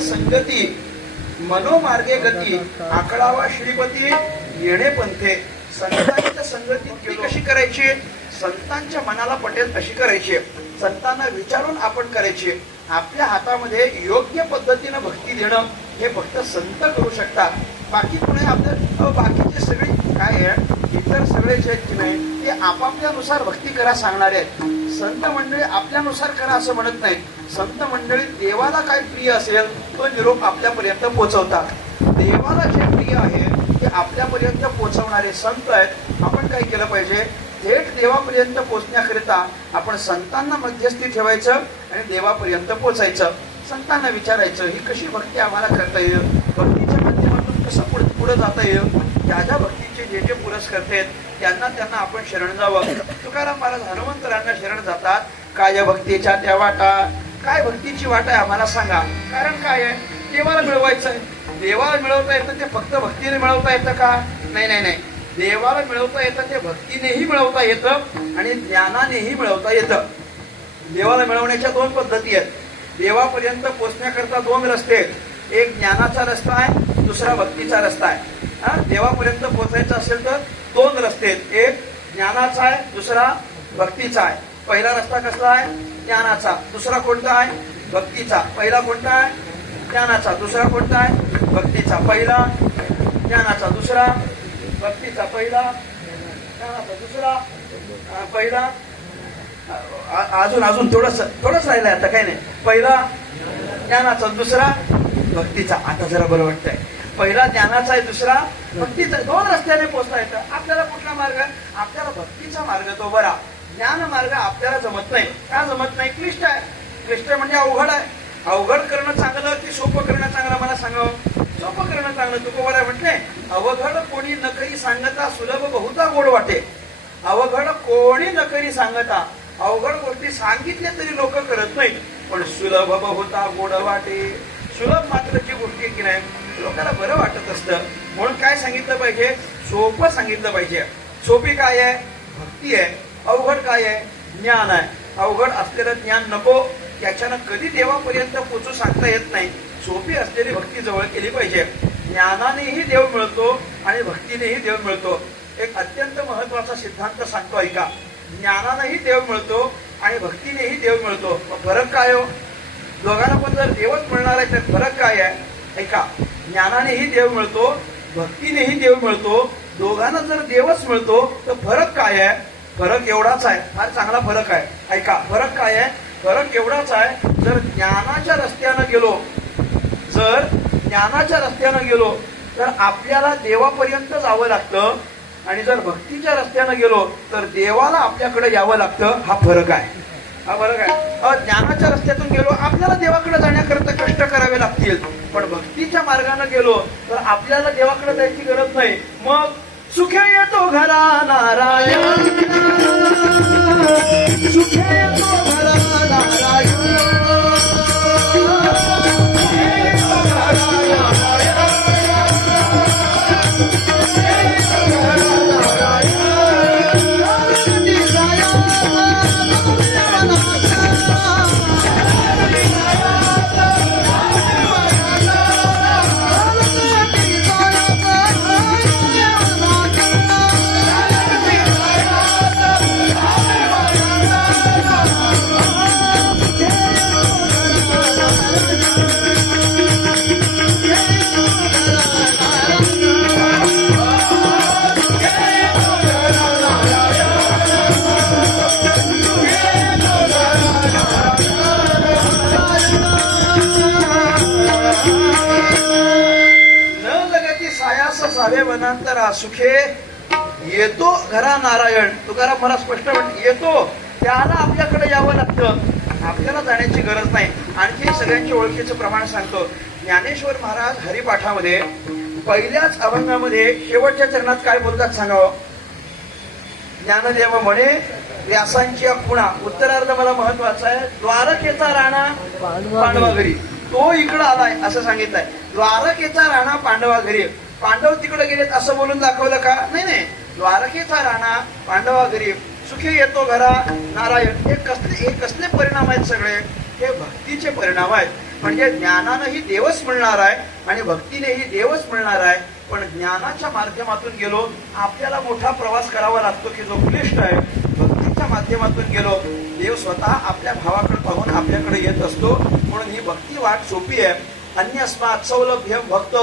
संगती मनोमार्गे गती आकडावा श्रीपती येणे पंथे. संतांच्या संगतीत कशी करायची? संतांच्या मनाला पटेल अशी करायची, संतांना विचारून आपण करायची. आपल्या हातामध्ये योग्य पद्धतीनं भक्ती देणं हे फक्त संत करू शकतात. बाकी कोणी आपलं बाकीचे सगळे काय आहे, इतर सगळे जे आहेत की नाही ते आपापल्यानुसार भक्ती करा सांगणारे आहेत. संत मंडळी आपल्यानुसार करा असं म्हणत नाही. संत मंडळी देवाला काय प्रिय असेल तो निरोप आपल्यापर्यंत पोहोचवतात. देवाला जे प्रिय आहे ते आपल्यापर्यंत पोहोचवणारे संत आहेत. आपण काय केलं पाहिजे? थेट देवापर्यंत पोहोचण्याकरिता आपण संतांना मध्यस्थी ठेवायचं आणि देवापर्यंत पोहोचायचं. संतांना विचारायचं ही कशी भक्ती आम्हाला करता येईल, भक्तीच्या माध्यमातून कसं पुढे जाता येईल. ज्या ज्या भक्तीचे जे जे पुरस्कर्ते आहेत त्यांना आपण शरण जावं. तुकाराम महाराज हनुमंतरांना शरण जातात. काय भक्तीच्या त्या वाटा, काय भक्तीची वाट आहे आम्हाला सांगा. कारण काय आहे, देवाला मिळवायचं आहे. देवाला मिळवता येतं ते फक्त भक्तीने मिळवता येतं का? नाही नाही नाही, देवाला मिळवता येतं ते भक्तीनेही मिळवता येतं आणि ज्ञानानेही मिळवता येतं. देवाला मिळवण्याच्या दोन पद्धती आहेत. देवापर्यंत पोहोचण्याकरता दोन रस्ते आहेत. एक ज्ञानाचा रस्ता आहे, दुसरा भक्तीचा रस्ता आहे. देवापर्यंत पोहोचायचं असेल तर दोन रस्ते आहेत. एक ज्ञानाचा आहे, दुसरा भक्तीचा आहे. पहिला रस्ता कसला आहे? ज्ञानाचा. दुसरा कोणता आहे? भक्तीचा. पहिला कोणता आहे? ज्ञानाचा. दुसरा कोणता आहे? भक्तीचा. पहिला ज्ञानाचा, दुसरा भक्तीचा. पहिला ज्ञानाचा, दुसरा पहिला अजून थोडंच राहिलंय आता, काही नाही. पहिला ज्ञानाचा, दुसरा भक्तीचा. आता जरा बरं वाटतंय. पहिला ज्ञानाचा आहे, दुसरा भक्तीचा. दोन रस्त्याने पोहोचता येतं. आपल्याला कुठला मार्ग? आपल्याला भक्तीचा मार्ग तो बरा. ज्ञान मार्ग आपल्याला जमत नाही. का जमत नाही? क्लिष्ट आहे. क्लिष्ट म्हणजे अवघड आहे. अवघड करणं चांगलं की सोपं करणं चांगलं? मला सांगावं. सोपं करणं चांगलं. तुकोबरा म्हटले, अवघड कोणी न करी सांगता सुलभ बहुता गोड वाटे. अवघड कोणी न करी सांगता, अवघड गोष्टी सांगितल्या तरी लोक करत नाहीत, पण सुलभ बहुता गोड वाटे. सुलभ मात्र जी गोष्टी की नाही लोकांना बरं वाटत असतं. म्हणून काय सांगितलं पाहिजे? सोपं सांगितलं पाहिजे. सोपी काय आहे? भक्ती आहे. अवघड काय आहे? ज्ञान आहे. अवघड असलेलं ज्ञान नको, त्याच्यानं कधी देवापर्यंत पोचू सांगता येत नाही. सोपी असलेली भक्ती जवळ केली पाहिजे. ज्ञानानेही देव मिळतो आणि भक्तीनेही देव मिळतो. एक अत्यंत महत्वाचा सिद्धांत सांगतो ऐका. ज्ञानानेही देव मिळतो आणि भक्तीनेही देव मिळतो. फरक काय हो? दोघांना पण जर देवच मिळणार आहे तर फरक काय आहे? ऐका. ज्ञानानेही देव मिळतो, भक्तीनेही देव मिळतो. दोघांना जर देवच मिळतो तर फरक काय आहे? फरक एवढाच आहे. फार चांगला फरक आहे. ऐका, फरक काय आहे? फरक एवढाच आहे, जर ज्ञानाच्या रस्त्यानं गेलो तर आपल्याला देवापर्यंत जावं लागतं आणि जर भक्तीच्या रस्त्यानं गेलो तर देवाला आपल्याकडे यावं लागतं. हा फरक आहे. हा फरक आहे. ज्ञानाच्या रस्त्यातून गेलो आपल्याला देवाकडे जाण्याकरता कष्ट करावे लागतील, पण भक्तीच्या मार्गाने गेलो तर आपल्याला देवाकडे जायची गरज नाही. मग सुखे येतो घरा नारायण, सुखे येतो घरा नारायण, अन्नांतरा सुखे येतो घरा नारायण. तुकाराम महाराज स्पष्ट म्हणतो येतो, त्याला आपल्याकडे यावं लागतं, आपल्याला जाण्याची गरज नाही. आणखी सगळ्यांच्या ओळखीचं प्रमाण सांगतो. ज्ञानेश्वर महाराज हरिपाठामध्ये पहिल्याच अभंगामध्ये शेवटच्या चरणात काय बोलतात सांगावं. ज्ञानदेव म्हणे व्यासांची खुणा, उत्तरार्ध मला महत्वाचा आहे. द्वारकेचा राणा पांडवा घरी, तो इकडं आलाय असं सांगितलंय. द्वारकेचा राणा पांडवा घरी, पांडव तिकडे गेलेत असं बोलून दाखवलं का? नाही नाही, द्वारकेचा राणा पांडवा घरी, सुखी येतो घरा नारायण. हे कसले परिणाम आहेत सगळे? हे भक्तीचे परिणाम आहेत. म्हणजे ज्ञानानंही देवच मिळणार आहे आणि भक्तीनेही देवच मिळणार आहे. पण ज्ञानाच्या माध्यमातून गेलो आपल्याला मोठा प्रवास करावा लागतो की जो क्लिष्ट आहे. भक्तीच्या माध्यमातून गेलो देव स्वतः आपल्या भावाकडे पाहून आपल्याकडे येत असतो. म्हणून ही भक्ती वाट सोपी आहे. अन्यस्मात् सौलभ्यम भक्त,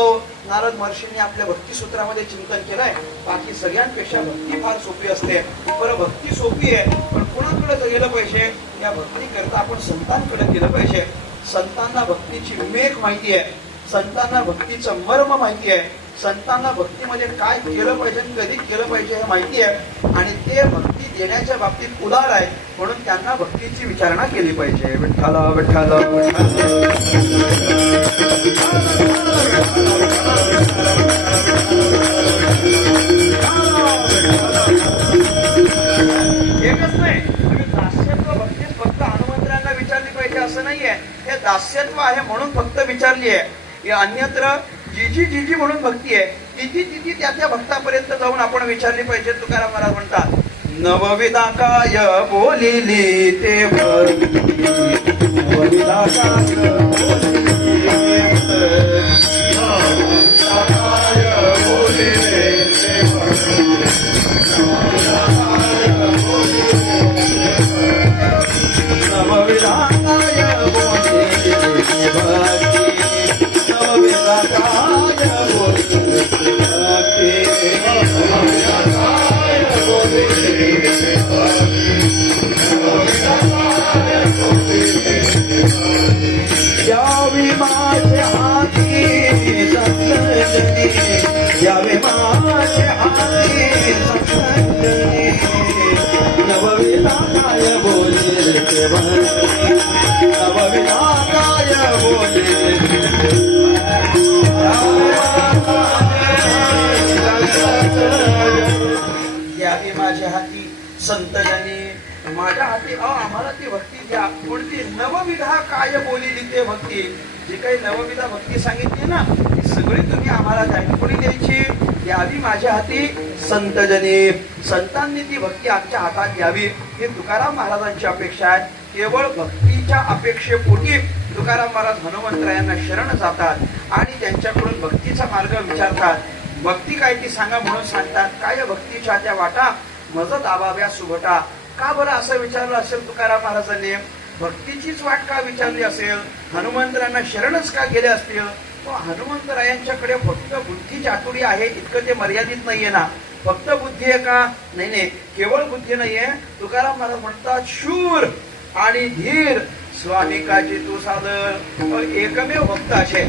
नारद महर्षींनी आपल्या भक्ती सूत्रामध्ये चिंतन केलंय. बाकी सगळ्यांपेक्षा भक्ती फार सोपी असते. बरं भक्ती सोपी आहे पण कोणाकडे गेलं पाहिजे? या भक्ती करता आपण संतांकडे गेलं पाहिजे. संतांना भक्तीची मेघ माहिती आहे, संतांना भक्तीचं मर्म माहिती आहे, संतांना भक्तीमध्ये काय केलं पाहिजे कधी केलं पाहिजे हे माहिती आहे. आणि ते भक्ती देण्याच्या बाबतीत उदार आहे. म्हणून त्यांना भक्तीची विचारणा केली पाहिजे. विठ्ठल विठ्ठल एकच नाही, तुम्ही दास्यत्व भक्तीच फक्त हनुमंतरांना विचारली पाहिजे असं नाहीये. हे दास्यत्व आहे म्हणून फक्त विचारली आहे. हे अन्यत्र जी जी म्हणून भक्ती आहे ती त्या भक्तापर्यंत जाऊन आपण विचारली पाहिजे. तुकाराम महाराज म्हणतात नवविधा काय बोलिली ते नवविधा काय यावे माझे हाती संतजनी, यावे माझे हाती संतजनी, नवविधा काय बोले नवविधा काय बोले यावे माझ्या हाती संतजनी, माझ्या हाती आम्हाला ती भक्ती द्या. कोणती? नवविधा काय बोलिली ते भक्ती. जी काही नवविधा भक्ती सांगितली ना ती सगळी तुम्ही आम्हाला द्या. कोणी द्यायची? यावी माझ्या हाती संतजनी, संतांनी ती भक्ती आमच्या हातात यावी ही तुकाराम महाराजांची अपेक्षा आहे. केवळ भक्तीच्या अपेक्षेपोटी तुकाराम महाराज हनुमंतरायांना शरण जातात आणि त्यांच्याकडून भक्तीचा मार्ग विचारतात. भक्ती काय ती सांगा म्हणून सांगतात. काय भक्तीच्या त्या वाटा मज दाबाव्या सुभटा. का बरं असं विचारलं असेल तुकाराम महाराजांनी? भक्तीचीच वाट का विचारली असेल? हनुमंतरायांना शरणच का गेले असतील? तो हनुमंतरायांच्याकडे फक्त बुद्धीची आतुडी आहे इतकं ते मर्यादित नाहीये ना. फक्त बुद्धी आहे का? नाही, केवळ बुद्धी नाहीये. तुकाराम महाराज म्हणतात शूर आणि धीर स्वामिकाची तू सादर. एकमेव भक्त असे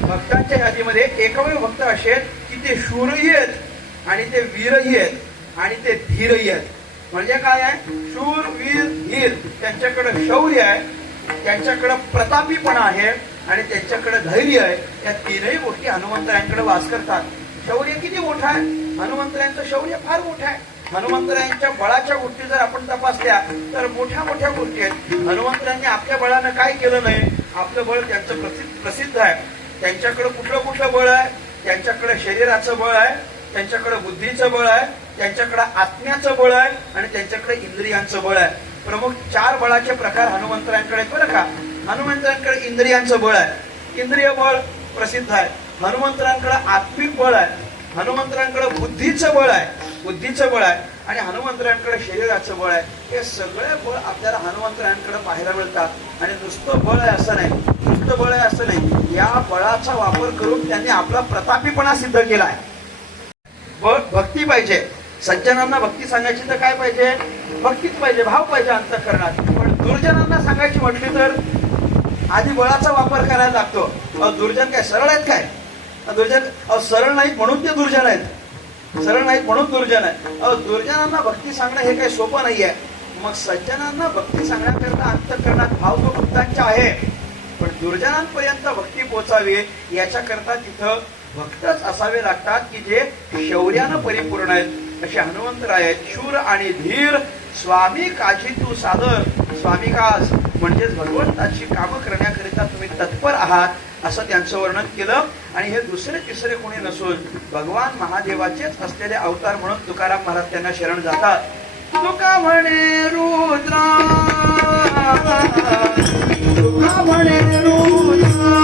भक्तांच्या यादीमध्ये एकमेव भक्त असे की ते शूरही आहेत आणि ते वीरही आहेत आणि ते धीरही आहेत. म्हणजे काय आहे? शूर वीर धीर. त्यांच्याकडे शौर्य आहे, त्यांच्याकडे प्रतापीपणा आहे आणि त्यांच्याकडे धैर्य आहे. या तीनही गोष्टी हनुमंतरायांकडे वास करतात. शौर्य किती मोठं आहे? हनुमंतरायांचं शौर्य फार मोठं आहे. हनुमंतरायांच्या बळाच्या गोष्टी जर आपण तपासल्या तर मोठ्या मोठ्या गोष्टी आहेत. हनुमंतरायांनी आपल्या बळानं काय केलं नाही? आपलं बळ त्यांचं प्रसिद्ध आहे. त्यांच्याकडे कुठलं बळ आहे? त्यांच्याकडे शरीराचं बळ आहे, त्यांच्याकडे बुद्धीचं बळ आहे, त्यांच्याकडे आत्म्याचं बळ आहे आणि त्यांच्याकडे इंद्रियांचं बळ आहे. प्रमुख 4 बळाचे प्रकार हनुमंतरांकडे बरं का. हनुमंतरांकडे इंद्रियांचं बळ आहे, इंद्रिय बळ प्रसिद्ध आहे. हनुमंतरांकडे आत्मिक बळ आहे, हनुमंतरांकडे बुद्धीचं बळ आहे आणि हनुमंतरांकडे शरीराचं बळ आहे. हे सगळे बळ आपल्याला हनुमंतरांकडे पाहायला मिळतात. आणि नुसतं बळ आहे असं नाही, या बळाचा वापर करून त्यांनी आपला प्रतापीपणा सिद्ध केला आहे. भक्ती पाहिजे. सज्जनांना भक्ती सांगायची तर काय पाहिजे? भक्तीच पाहिजे, भाव पाहिजे अंतःकरणात. पण दुर्जनांना सांगायची म्हटली तर आधी बळाचा वापर करायला लागतो. दुर्जन काय सरळ आहेत काय? दुर्जन सरळ नाहीत म्हणून ते दुर्जन आहेत, सरळ नाहीत म्हणून दुर्जन आहे. दुर्जनांना भक्ती सांगणं हे काही सोपं नाहीये. मग सज्जनांना भक्ती सांगण्याकरता अंतःकरणात भाव तो भक्तांचे आहे, पण दुर्जनांपर्यंत भक्ती पोचावी याच्याकरता तिथं भक्तच असावे लागतात की जे शौर्यानं परिपूर्ण आहेत. असे हनुमंतराय आहेत, शूर आणि धीर. स्वामी काजी तू सादर, स्वामी कास म्हणजेच भगवंताची कामं करण्याकरिता तुम्ही तत्पर आहात असं त्यांचं वर्णन केलं. आणि हे दुसरे तिसरे कोणी नसून भगवान महादेवाचेच असलेले अवतार म्हणून तुकाराम महाराज त्यांना शरण जातात. तुका म्हणे रुद्रा, तुका म्हणे रुद्रा,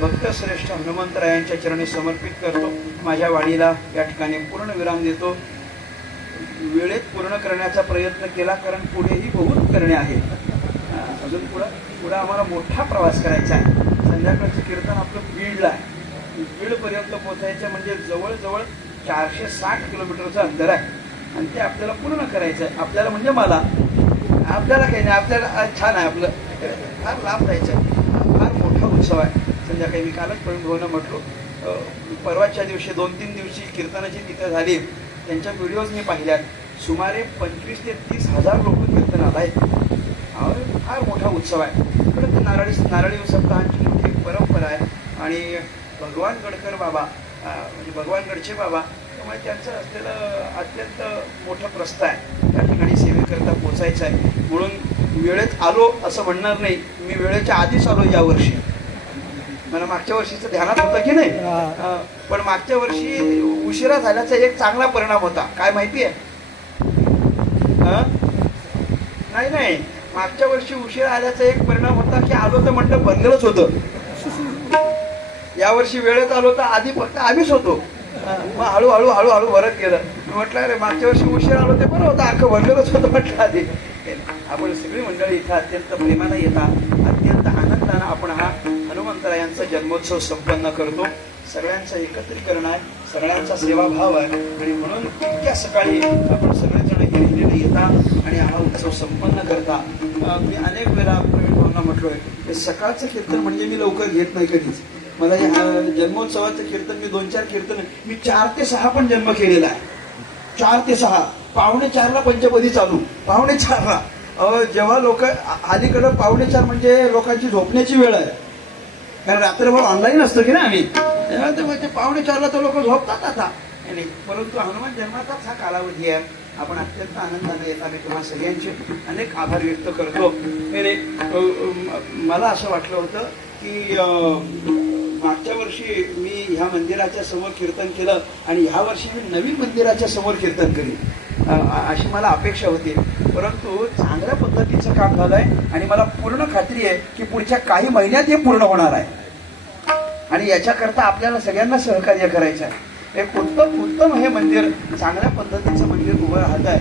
भक्तश्रेष्ठ हनुमंतरायांच्या चरणी समर्पित करतो. माझ्या वाणीला या ठिकाणी पूर्ण विराम देतो. वेळेत पूर्ण करण्याचा प्रयत्न केला, कारण पुढेही बहुत करणे आहे. अजून पुढे आम्हाला मोठा प्रवास करायचा आहे. संध्याकाळचं कीर्तन आपलं बीडला आहे. बीडपर्यंत पोचायचं म्हणजे जवळजवळ 460 किलोमीटरचं अंतर आहे आणि ते आपल्याला पूर्ण करायचं आहे. आपल्याला म्हणजे मला, आपल्याला काही नाही, आपल्याला छान आहे, आपलं फार लाभ द्यायचा आहे. फार मोठा उत्सव आहे. संध्याकाळी मी कालच प्रवीण म्हटलो, परवाच्या दिवशी 2-3 दिवशी कीर्तनाची तिथं झाली. त्यांच्या व्हिडिओज मी पाहिल्यात. सुमारे 25 ते 30 हजार लोक कीर्तनाला आहेत. फार मोठा उत्सव आहे. परत नारळी सप्ताहांची मोठी परंपरा आहे. आणि भगवान गडकर बाबा म्हणजे भगवान गडचे बाबा, त्यामुळे त्यांचं असलेलं अत्यंत मोठं प्रस्थ आहे. त्या ठिकाणी सेवेकरता पोचायचं आहे. म्हणून वेळेत आलो असं म्हणणार नाही, मी वेळेच्या आधीच आलो यावर्षी. मला मागच्या वर्षीचं ध्यानात होतं की नाही, पण मागच्या वर्षी उशिरा झाल्याचा एक चांगला परिणाम होता. काय माहिती आहे? नाही, मागच्या वर्षी उशिरा आल्याचा एक परिणाम होता की आलो तर मंडप भरलेलंच होतं. यावर्षी वेळेत आलो तर आधी फक्त आम्हीच होतो. मग हळूहळू भरत गेलं. म्हटलं अरे मागच्या वर्षी उशिरा आलो ते बरं होतं, अख्खं भरलेलंच होतं म्हटलं आधी. आपण सगळी मंडळी इथं अत्यंत प्रेमानं येतात. अत्यंत आनंदानं आपण हा हनुमंतरायांचा जन्मोत्सव संपन्न करतो. सगळ्यांचं एकत्रीकरण आहे, सगळ्यांचा सेवाभाव आहे. आणि म्हणून इतक्या सकाळी आपण सगळेजण इथे येतात आणि हा उत्सव संपन्न करता. मी अनेक वेळा प्रवीण भाऊंना म्हटलोय की सकाळचं कीर्तन म्हणजे मी लवकर घेत नाही कधीच. मला जन्मोत्सवाचं कीर्तन मी 2-4 कीर्तन, मी 4 ते 6 पण जन्म केलेला आहे. 4 ते 6, 3:45ला पंचपदी चालू, 4:45ला. जेव्हा लोक अलीकडं 4:45 म्हणजे लोकांची झोपण्याची वेळ आहे, कारण रात्रभर ऑनलाईन असतो की ना आम्ही, तेव्हा ते 4:45ला तर लोक झोपतात आता. परंतु हनुमान जन्माचाच हा कालावधी आहे. आपण अत्यंत आनंदाने येत. आम्ही तुम्हा सगळ्यांचे अनेक आभार व्यक्त करतो. मला असं वाटलं होतं की मागच्या वर्षी मी ह्या मंदिराच्या समोर कीर्तन केलं आणि ह्या वर्षी मी नवीन मंदिराच्या समोर कीर्तन करीन अशी मला अपेक्षा होती. परंतु चांगल्या पद्धतीचं काम झालंय आणि मला पूर्ण खात्री आहे की पुढच्या काही महिन्यात हे पूर्ण होणार आहे. आणि याच्याकरता आपल्याला सगळ्यांना सहकार्य करायचं आहे. एक उत्तम हे मंदिर, चांगल्या पद्धतीचं मंदिर उभं राहत आहे.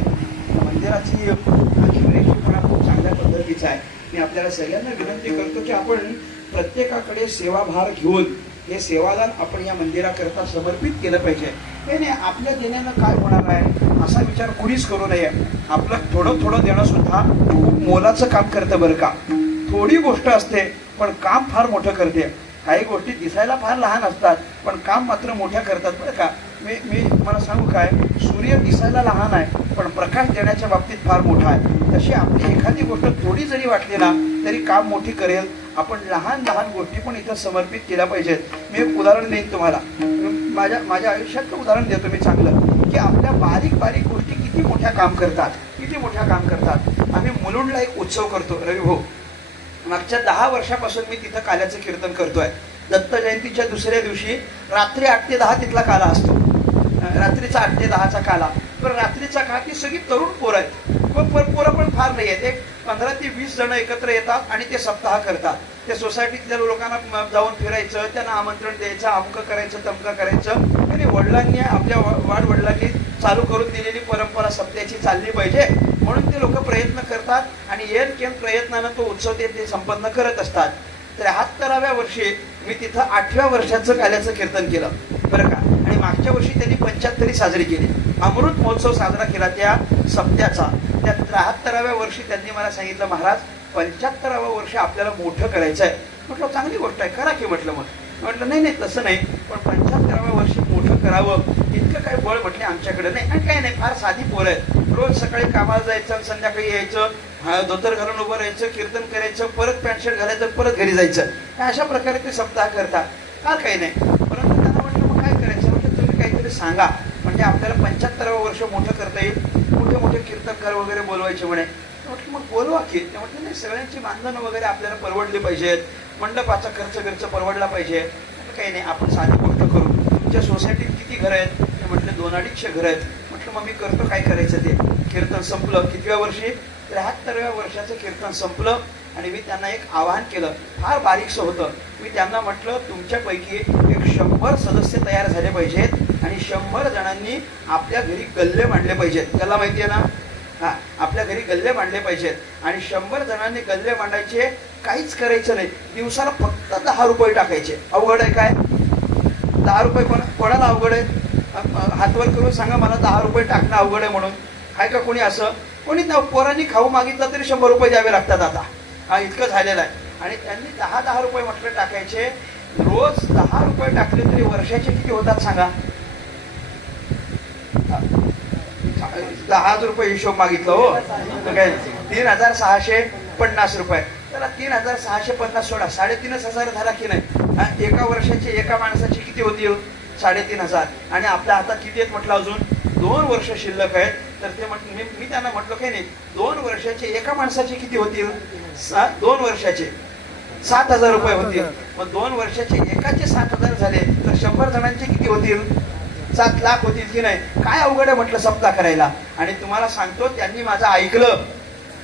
मंदिराची खूप चांगल्या पद्धतीने पद्धतीचा आहे. मी आपल्याला सगळ्यांना विनंती करतो की आपण प्रत्येकाकडे सेवाभार घेऊन हे सेवादान आपण या मंदिराकरता समर्पित केलं पाहिजे. हे नाही आपल्या देण्यानं काय होणार आहे असा विचार कुणीच करू नये. आपलं थोडं थोडं देणं सुद्धा खूप मोलाचं काम करतं बरं का. थोडी गोष्ट असते पण काम फार मोठं करते. काही गोष्टी दिसायला फार लहान असतात पण काम मात्र मोठ्या करतात बरं का. मी मला सांगू काय, सूर्य दिसायला लहान आहे पण प्रकाश देण्याच्या बाबतीत फार मोठा आहे. तशी आपली एखादी गोष्ट थोडी जरी वाटली ना तरी काम मोठी करेल. आपण लहान लहान गोष्टी पण इथं समर्पित केल्या पाहिजेत. मी एक उदाहरण देईन तुम्हाला. माझ्या आयुष्यातलं उदाहरण देतो मी चांगलं, की आपल्या बारीक बारीक गोष्टी किती मोठ्या काम करतात, किती मोठ्या काम करतात. आम्ही मुलुंडला एक उत्सव करतो रविभाऊ. मागच्या 10 वर्षापासून मी तिथं काल्याचं कीर्तन करतोय. दत्त जयंतीच्या दुसऱ्या दिवशी रात्री 8 ते 10 तिथला काला असतो. रात्रीचा 8 ते 10चा काला. पण रात्रीचा काळ ती सगळी तरुण पोरं आहेत. पोरं पण फार नाही आहेत. एक 15 ते 20 जण एकत्र येतात आणि ते सप्ताह करतात. त्या सोसायटीतल्या लोकांना जाऊन फिरायचं, त्यांना आमंत्रण द्यायचं, अमकं करायचं, तमकं करायचं. आणि वडिलांनी आपल्या वाडवडिलांनी चालू करून दिलेली परंपरा सप्त्याची चालली पाहिजे म्हणून ते लोक प्रयत्न करतात आणि येन प्रयत्नानं तो उत्सव ते संपन्न करत असतात. 73व्या वर्षी मी तिथं 8व्या वर्षाचं काल्याचं कीर्तन केलं बरं का. आणि मागच्या वर्षी त्यांनी 75 साजरी केली. अमृत महोत्सव साजरा केला त्या सप्त्याचा. त्या 73व्या वर्षी त्यांनी मला सांगितलं, महाराज 75व्या वर्षी आपल्याला मोठं करायचं आहे. म्हटलं चांगली गोष्ट आहे, करा की म्हटलं. म्हटलं नाही तसं नाही, पण 75व्या वर्षी मोठं करावं इतकं काय बळ म्हटले आमच्याकडे नाही. आणि काय नाही, फार साधी पोरं आहेत. रोज सकाळी कामाला जायचं, संध्याकाळी यायचं, धोतर घालून उभं राहायचं, कीर्तन करायचं, परत पॅन्ट शर्ट घालायचं, परत घरी जायचं. अशा प्रकारे ते सप्ताह करतात. फार काही नाही. परंतु त्यांना म्हटलं मग काय करायचं, म्हटलं तुम्ही काहीतरी सांगा म्हणजे आपल्याला 75व्या वर्ष मोठं करता येईल. मोठे मोठे कीर्तनकार वगैरे बोलवायचे म्हणे. म्हटलं मग बोलवा की. ते म्हटलं नाही, सगळ्यांची मानधन वगैरे आपल्याला परवडली पाहिजेत, मंडपाचा खर्च परवडला पाहिजे. काही नाही, आपण साधी गोष्ट करू. तुमच्या सोसायटीत किती घरं आहेत? ते म्हटले 200-250 घरं आहेत. म्हटलं मग मी करतो, काय करायचं ते. कीर्तन संपलं. कितव्या वर्षी? 73व्या वर्षाचं कीर्तन संपलं आणि मी त्यांना एक आवाहन केलं. फार बारीकसं होतं. मी त्यांना म्हटलं तुमच्यापैकी एक 100 सदस्य तयार झाले पाहिजेत आणि 100 जणांनी आपल्या घरी गल्ले मांडले पाहिजेत. त्याला माहिती आहे ना, हा, आपल्या घरी गल्ले मांडले पाहिजेत आणि 100 जणांनी गल्ले मांडायचे. काहीच करायचं नाही, दिवसाला फक्त 10 रुपये टाकायचे. अवघड आहे काय? 10 रुपये कोणाला अवघड आहे? हातवर करून सांगा मला 10 रुपये टाकणं अवघड आहे म्हणून. आहे का कोणी असं? कोणी पोरांनी खाऊ मागितलं तरी 100 रुपये द्यावे लागतात आता. हा, इतकं झालेलं आहे. आणि त्यांनी 10-10 रुपये म्हटलं टाकायचे. रोज 10 रुपये टाकले तरी वर्षाचे किती होतात सांगा? 10 रुपये हिशोब मागितलं हो. काय 3650 रुपये. त्याला 3650 सोडा, 3500 झाला की नाही? एका वर्षाचे एका माणसाचे किती होतील? 3500. आणि आपल्या हातात किती आहेत म्हटलं? अजून 2 वर्ष शिल्लक आहेत. तर ते म्हटलं, मी त्यांना म्हटलं काही नाही, 2 वर्षाचे एका माणसाचे किती होतील? 2 वर्षाचे 7000 रुपये होतील. मग 2 वर्षाचे एकाचे 7000 झाले तर 100 जणांचे किती होतील? 7 लाख होतील की नाही? काय अवघड आहे म्हटलं सप्ताह करायला. आणि तुम्हाला सांगतो, त्यांनी माझं ऐकलं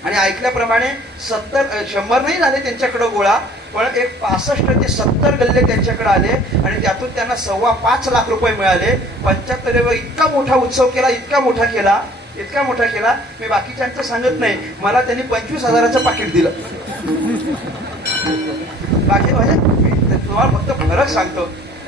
आणि ऐकल्याप्रमाणे 100 नाही झाले त्यांच्याकडे गोळा, पण एक 65 ते 70 गल्ले त्यांच्याकडे आले आणि त्यातून त्यांना 5.25 लाख रुपये मिळाले. 75 इतका मोठा उत्सव केला, इतका मोठा केला. मी बाकीच्यांचं सांगत नाही, मला त्यांनी 25,000चं पाकिट दिलं. बाकी म्हणजे तुम्हाला फक्त फरक सांगतो.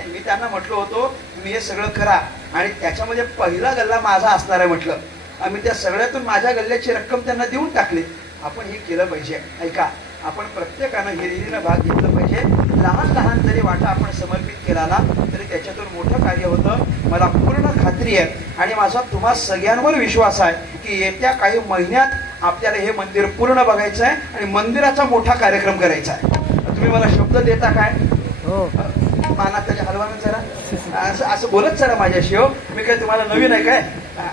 मी त्यांना म्हटलं होतो तुम्ही हे सगळं करा आणि त्याच्यामध्ये पहिला गल्ला माझा असणार आहे म्हटलं. आम्ही त्या सगळ्यातून माझ्या गल्ल्याची रक्कम त्यांना देऊन टाकली. आपण हे केलं पाहिजे. ऐका, आपण प्रत्येकानं हिरिरीनं भाग घेतला पाहिजे. लहान लहान जरी वाटा आपण समर्पित केला ना तरी त्याच्यातून मोठं कार्य होतं. मला पूर्ण खात्री आहे आणि माझा तुम्हा सगळ्यांवर विश्वास आहे की येत्या काही महिन्यात आपल्याला हे मंदिर पूर्ण बघायचं आहे आणि मंदिराचा मोठा कार्यक्रम करायचा आहे. तुम्ही मला शब्द देता काय? मानात त्याच्या हलवानं जरा असं बोलत चला माझ्याशी. हो, मी काय तुम्हाला नवीन आहे काय?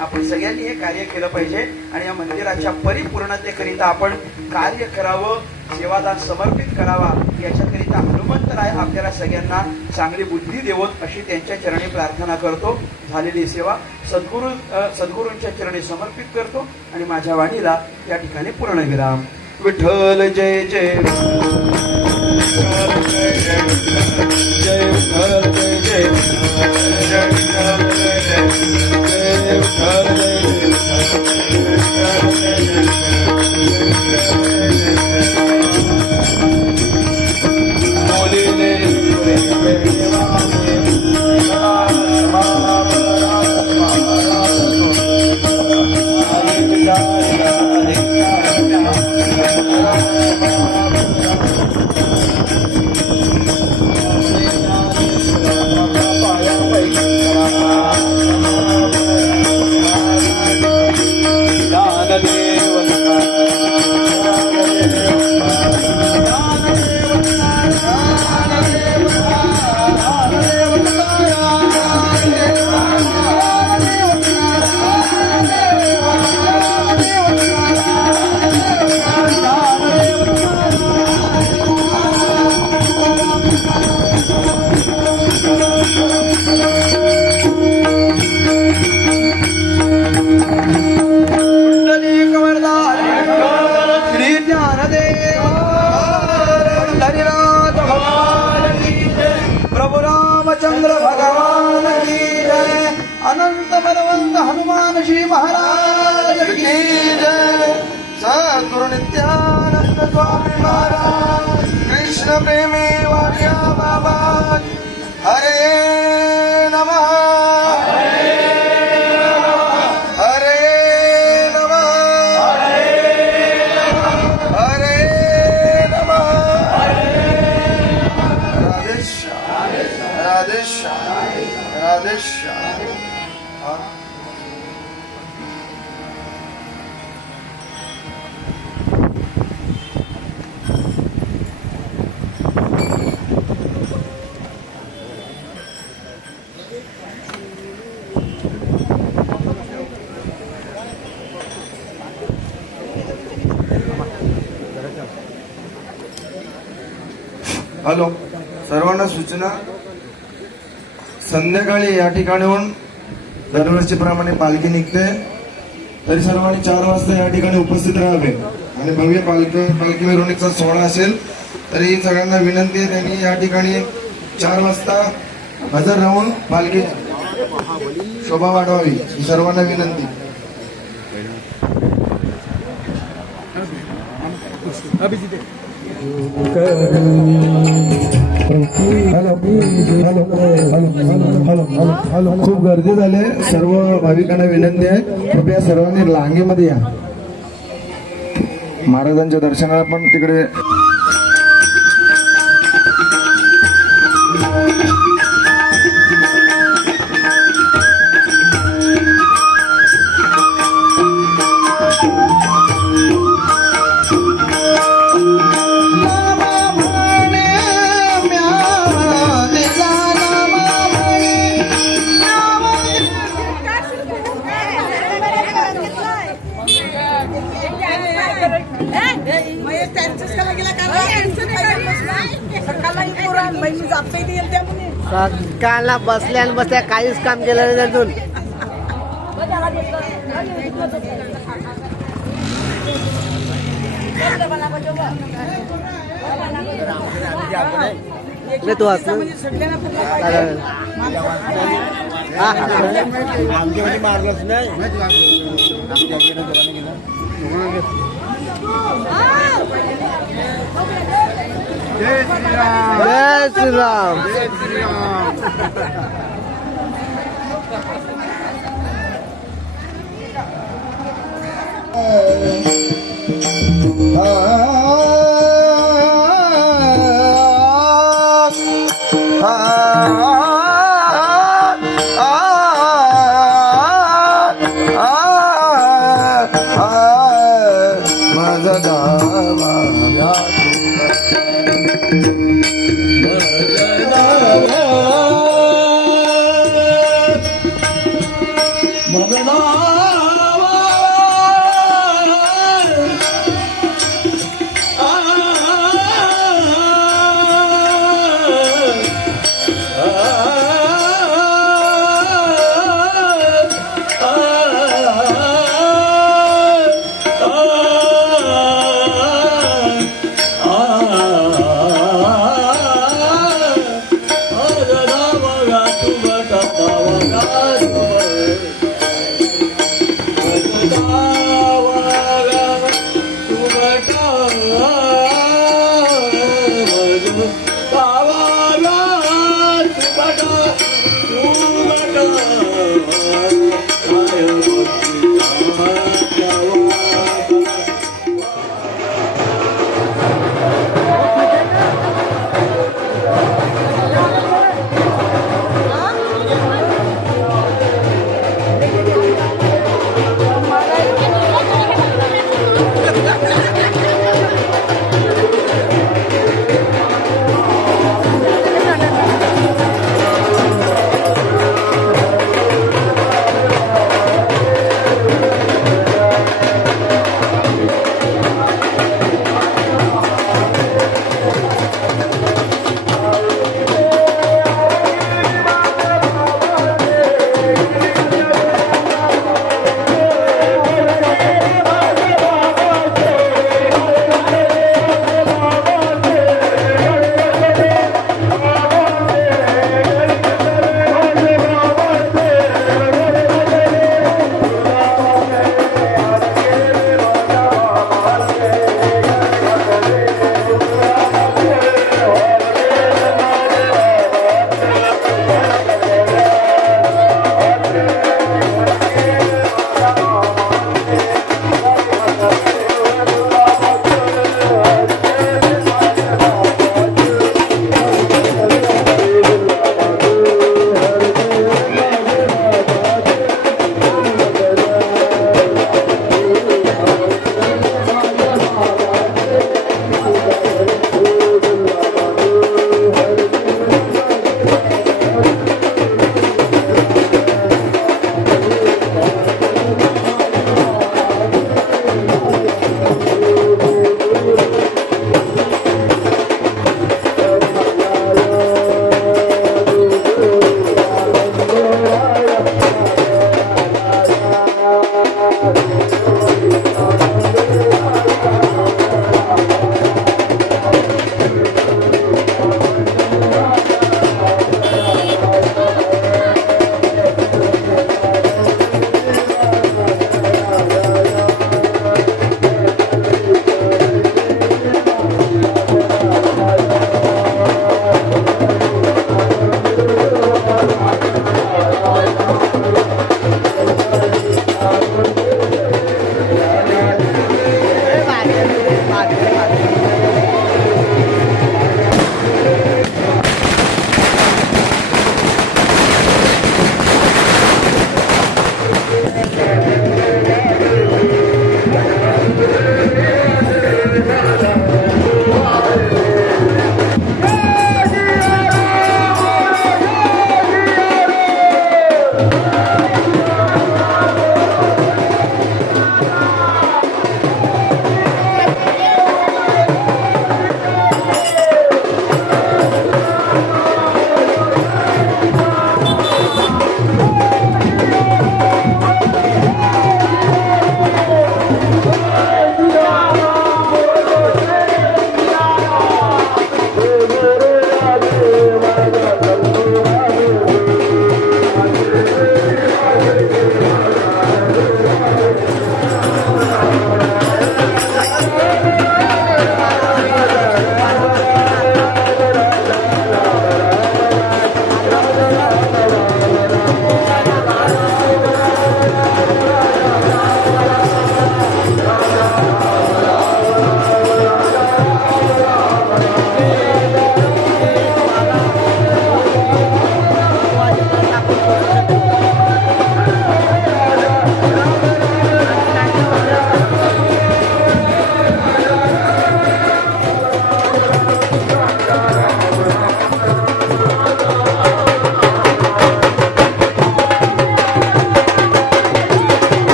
आपण सगळ्यांनी हे कार्य केलं पाहिजे आणि या मंदिराच्या परिपूर्णतेकरिता आपण कार्य करावं, सेवादान समर्पित करावा. याच्याकरिता हनुमंतराय आपल्याला सगळ्यांना चांगली बुद्धी देवोत अशी त्यांच्या चरणी प्रार्थना करतो. झालेली सेवा सद्गुरूंच्या चरणी समर्पित करतो आणि माझ्या वाणीला या ठिकाणी पूर्णविराम. विठ्ठल जय जय जय विठ्ठल जय जय रामचंद्र भगवान की जय, अनंत बलवंत हनुमान जी महाराज की जय, सद्गुरु नित्यानंद स्वामी महाराज, कृष्ण प्रेमी वाडिया बाबा, हरे नमः, हरे नमः, हरे नमः, राधे श्याम, राधे श्याम, राधे श्याम। हॅलो, सर्वांना सूचना, संध्याकाळी या ठिकाणीहून दरवर्षीप्रमाणे पालखी निघते, तरी सर्वांनी 4 वाजता या ठिकाणी उपस्थित राहावे आणि भव्य पालखी मिरवणुकीचा सोहळा असेल, तरी सगळ्यांना विनंती आहे त्यांनी या ठिकाणी 4 वाजता हजर राहून पालखी शोभा वाढवावी ही सर्वांना विनंती. खूप गर्दी झाले, सर्व भाविकांना विनंती आहे कृपया सर्वांनी रांगेमध्ये या. महाराजांच्या दर्शनाला पण तिकडे सकाळला बसल्या आणि बसल्या काहीच काम केलं नाही अजून. तू असं मारलंच नाही. जय श्रीराम.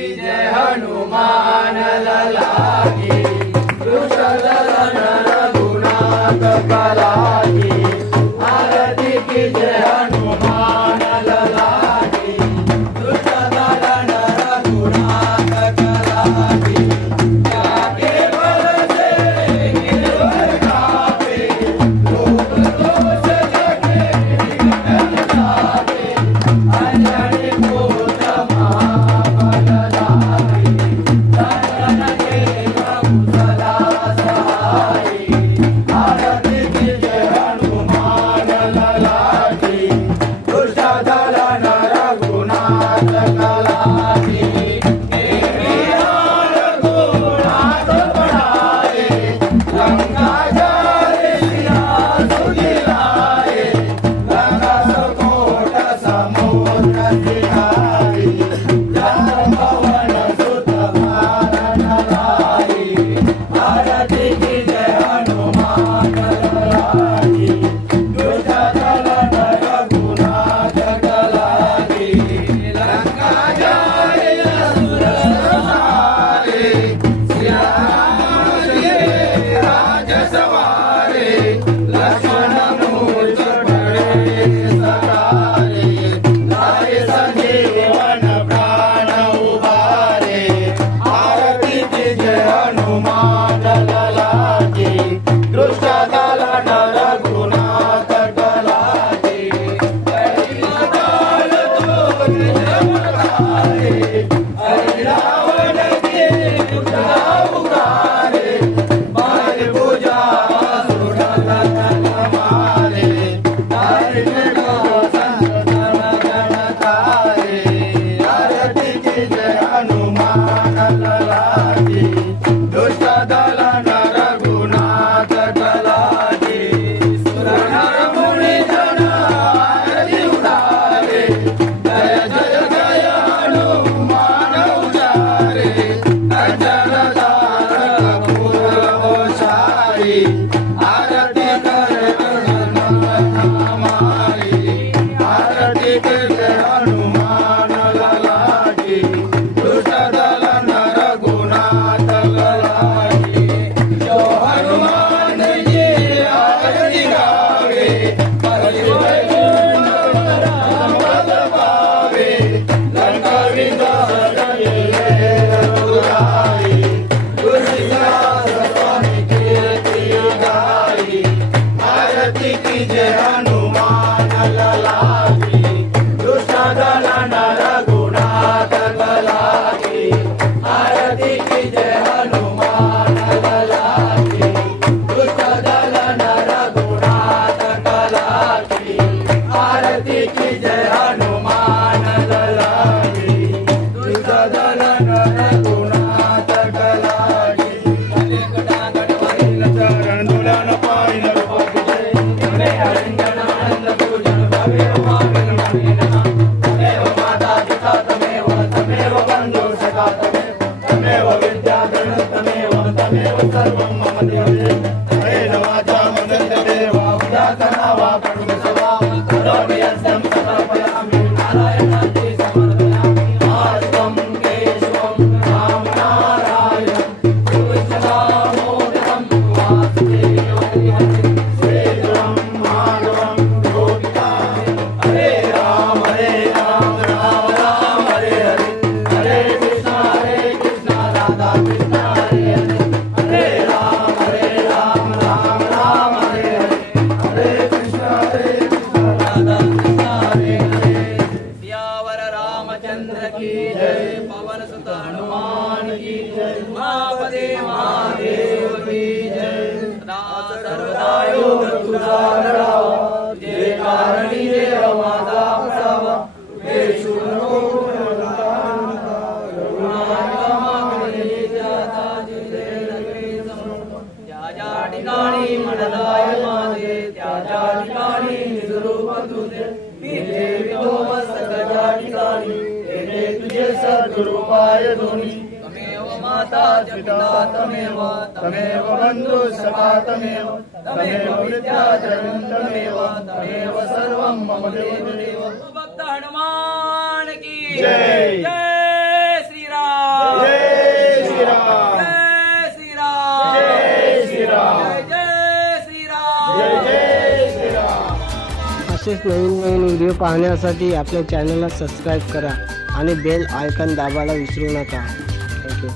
की हनुमान ललाटी दुष्टदलन रघुनाथ कलाटी आरती की जय हनुमान ललाटी दुष्टदलन रघुनाथ कलाटी जाके बल से गिरवर कापे लोक दोष जगे निकल जावे अंजनी पुत्र महाबलधारी शरण देव कुशला सहारी आरती की जय हनुमान ललाटी दुष्टदलन रघुनाथ कलाटी रघुनाथ बढ़ाए लंका जाए सिया सुदिलाए लंका सकोट समुद्र सिहारी जन पवन सुत भारत लाई आरती की जय हनुमान ललाटी दुष्टदलन रघुनाथ कलाटी लंका जाए असुर संहारे सिया राज सवारे लक्ष्मण मूर्छ बड़े सकारे लाए संजीवन प्राण उबारे आरती की जय हनुमान ललाटी दुष्टदलन रघुनाथ कलाटी कलिकाल तो जमकारे हरि रावण के पुतला उगारे बाल पूजा सुरत मारे तारिक संतन गणतारे आरती की जय हनुमान ललाटी दुष्टदलन रघुनाथ कलाटी सुर नर मुनि जन आरती उतारे जय जय जय हनुमान उचारे कंचन दार कपूर ओसारी आरती कर हमारी आरती के जय हनुमान ललाटी दुष्टदलन रघुनाथ कलाटी जो हनुमान जी आरती गावे परि वैकुंठ राम पद पावे लंका विनाश रघुराई तुलसीदास स्वामी कीर्ति गाई आरती की जय हनुमान ललाटी दुष्टदलन रघुनाथ कलाटी आरती की जय हनुमान ललाटी दुष्टदलन रघुनाथ कलाटी आरती की जय हनुमान ललाटी दुष्टदलन रघुनाथ कलाटी अनेक डांगण वैल चरण दुलन पाइन रूप जय तमे अरंजन आनंद पूजन भव्य मागन मणिन तमेव माता पिता तमेव बंधु सखा तमेव विद्याधन तमेव सर्वं मम देवते तमेव वाचा मदन्त देवा उदासना वा प्रणुत सभा करोमि यस्तं समर्पयामि नारायणाति समर्पयामि आस्तं केशवं राम नारायणं कृष्णदामोदरं वासुदेवं श्रीधरं माधवं गोपिकां हरे राम राम राम हरे हरे कृष्ण राधा कृष्ण हरे हरे राम राम राम हरे हरे कृष्ण राधा कृष्ण हरे हरे सियावर रामचंद्र की जय पवन सुत हनुमान की जय महापते महादेव की जय सदा सर्वदा योग तुझा लढावा जे कारणी देव माझा बसावा हे शुभो ज्या ठिकाणी मनदाय माझे त्या ठिकाणी निजरूप तुझे मी ठेवितो मस्तक ज्या ठिकाणी तेथे तुझे सद्रूपाय दोन्ही तमेव माता पिता तमेव बंधु सखा तमेव विद्याधरं तमेव सर्वं मम देवदेव भक्त हनुमान की जय जय श्री राम। असेच नवीन नवीन व्हिडिओ पाहण्यासाठी आपल्या चॅनलला सबस्क्राईब करा आणि बेल आयकॉन दाबायला विसरू नका. थँक्यू.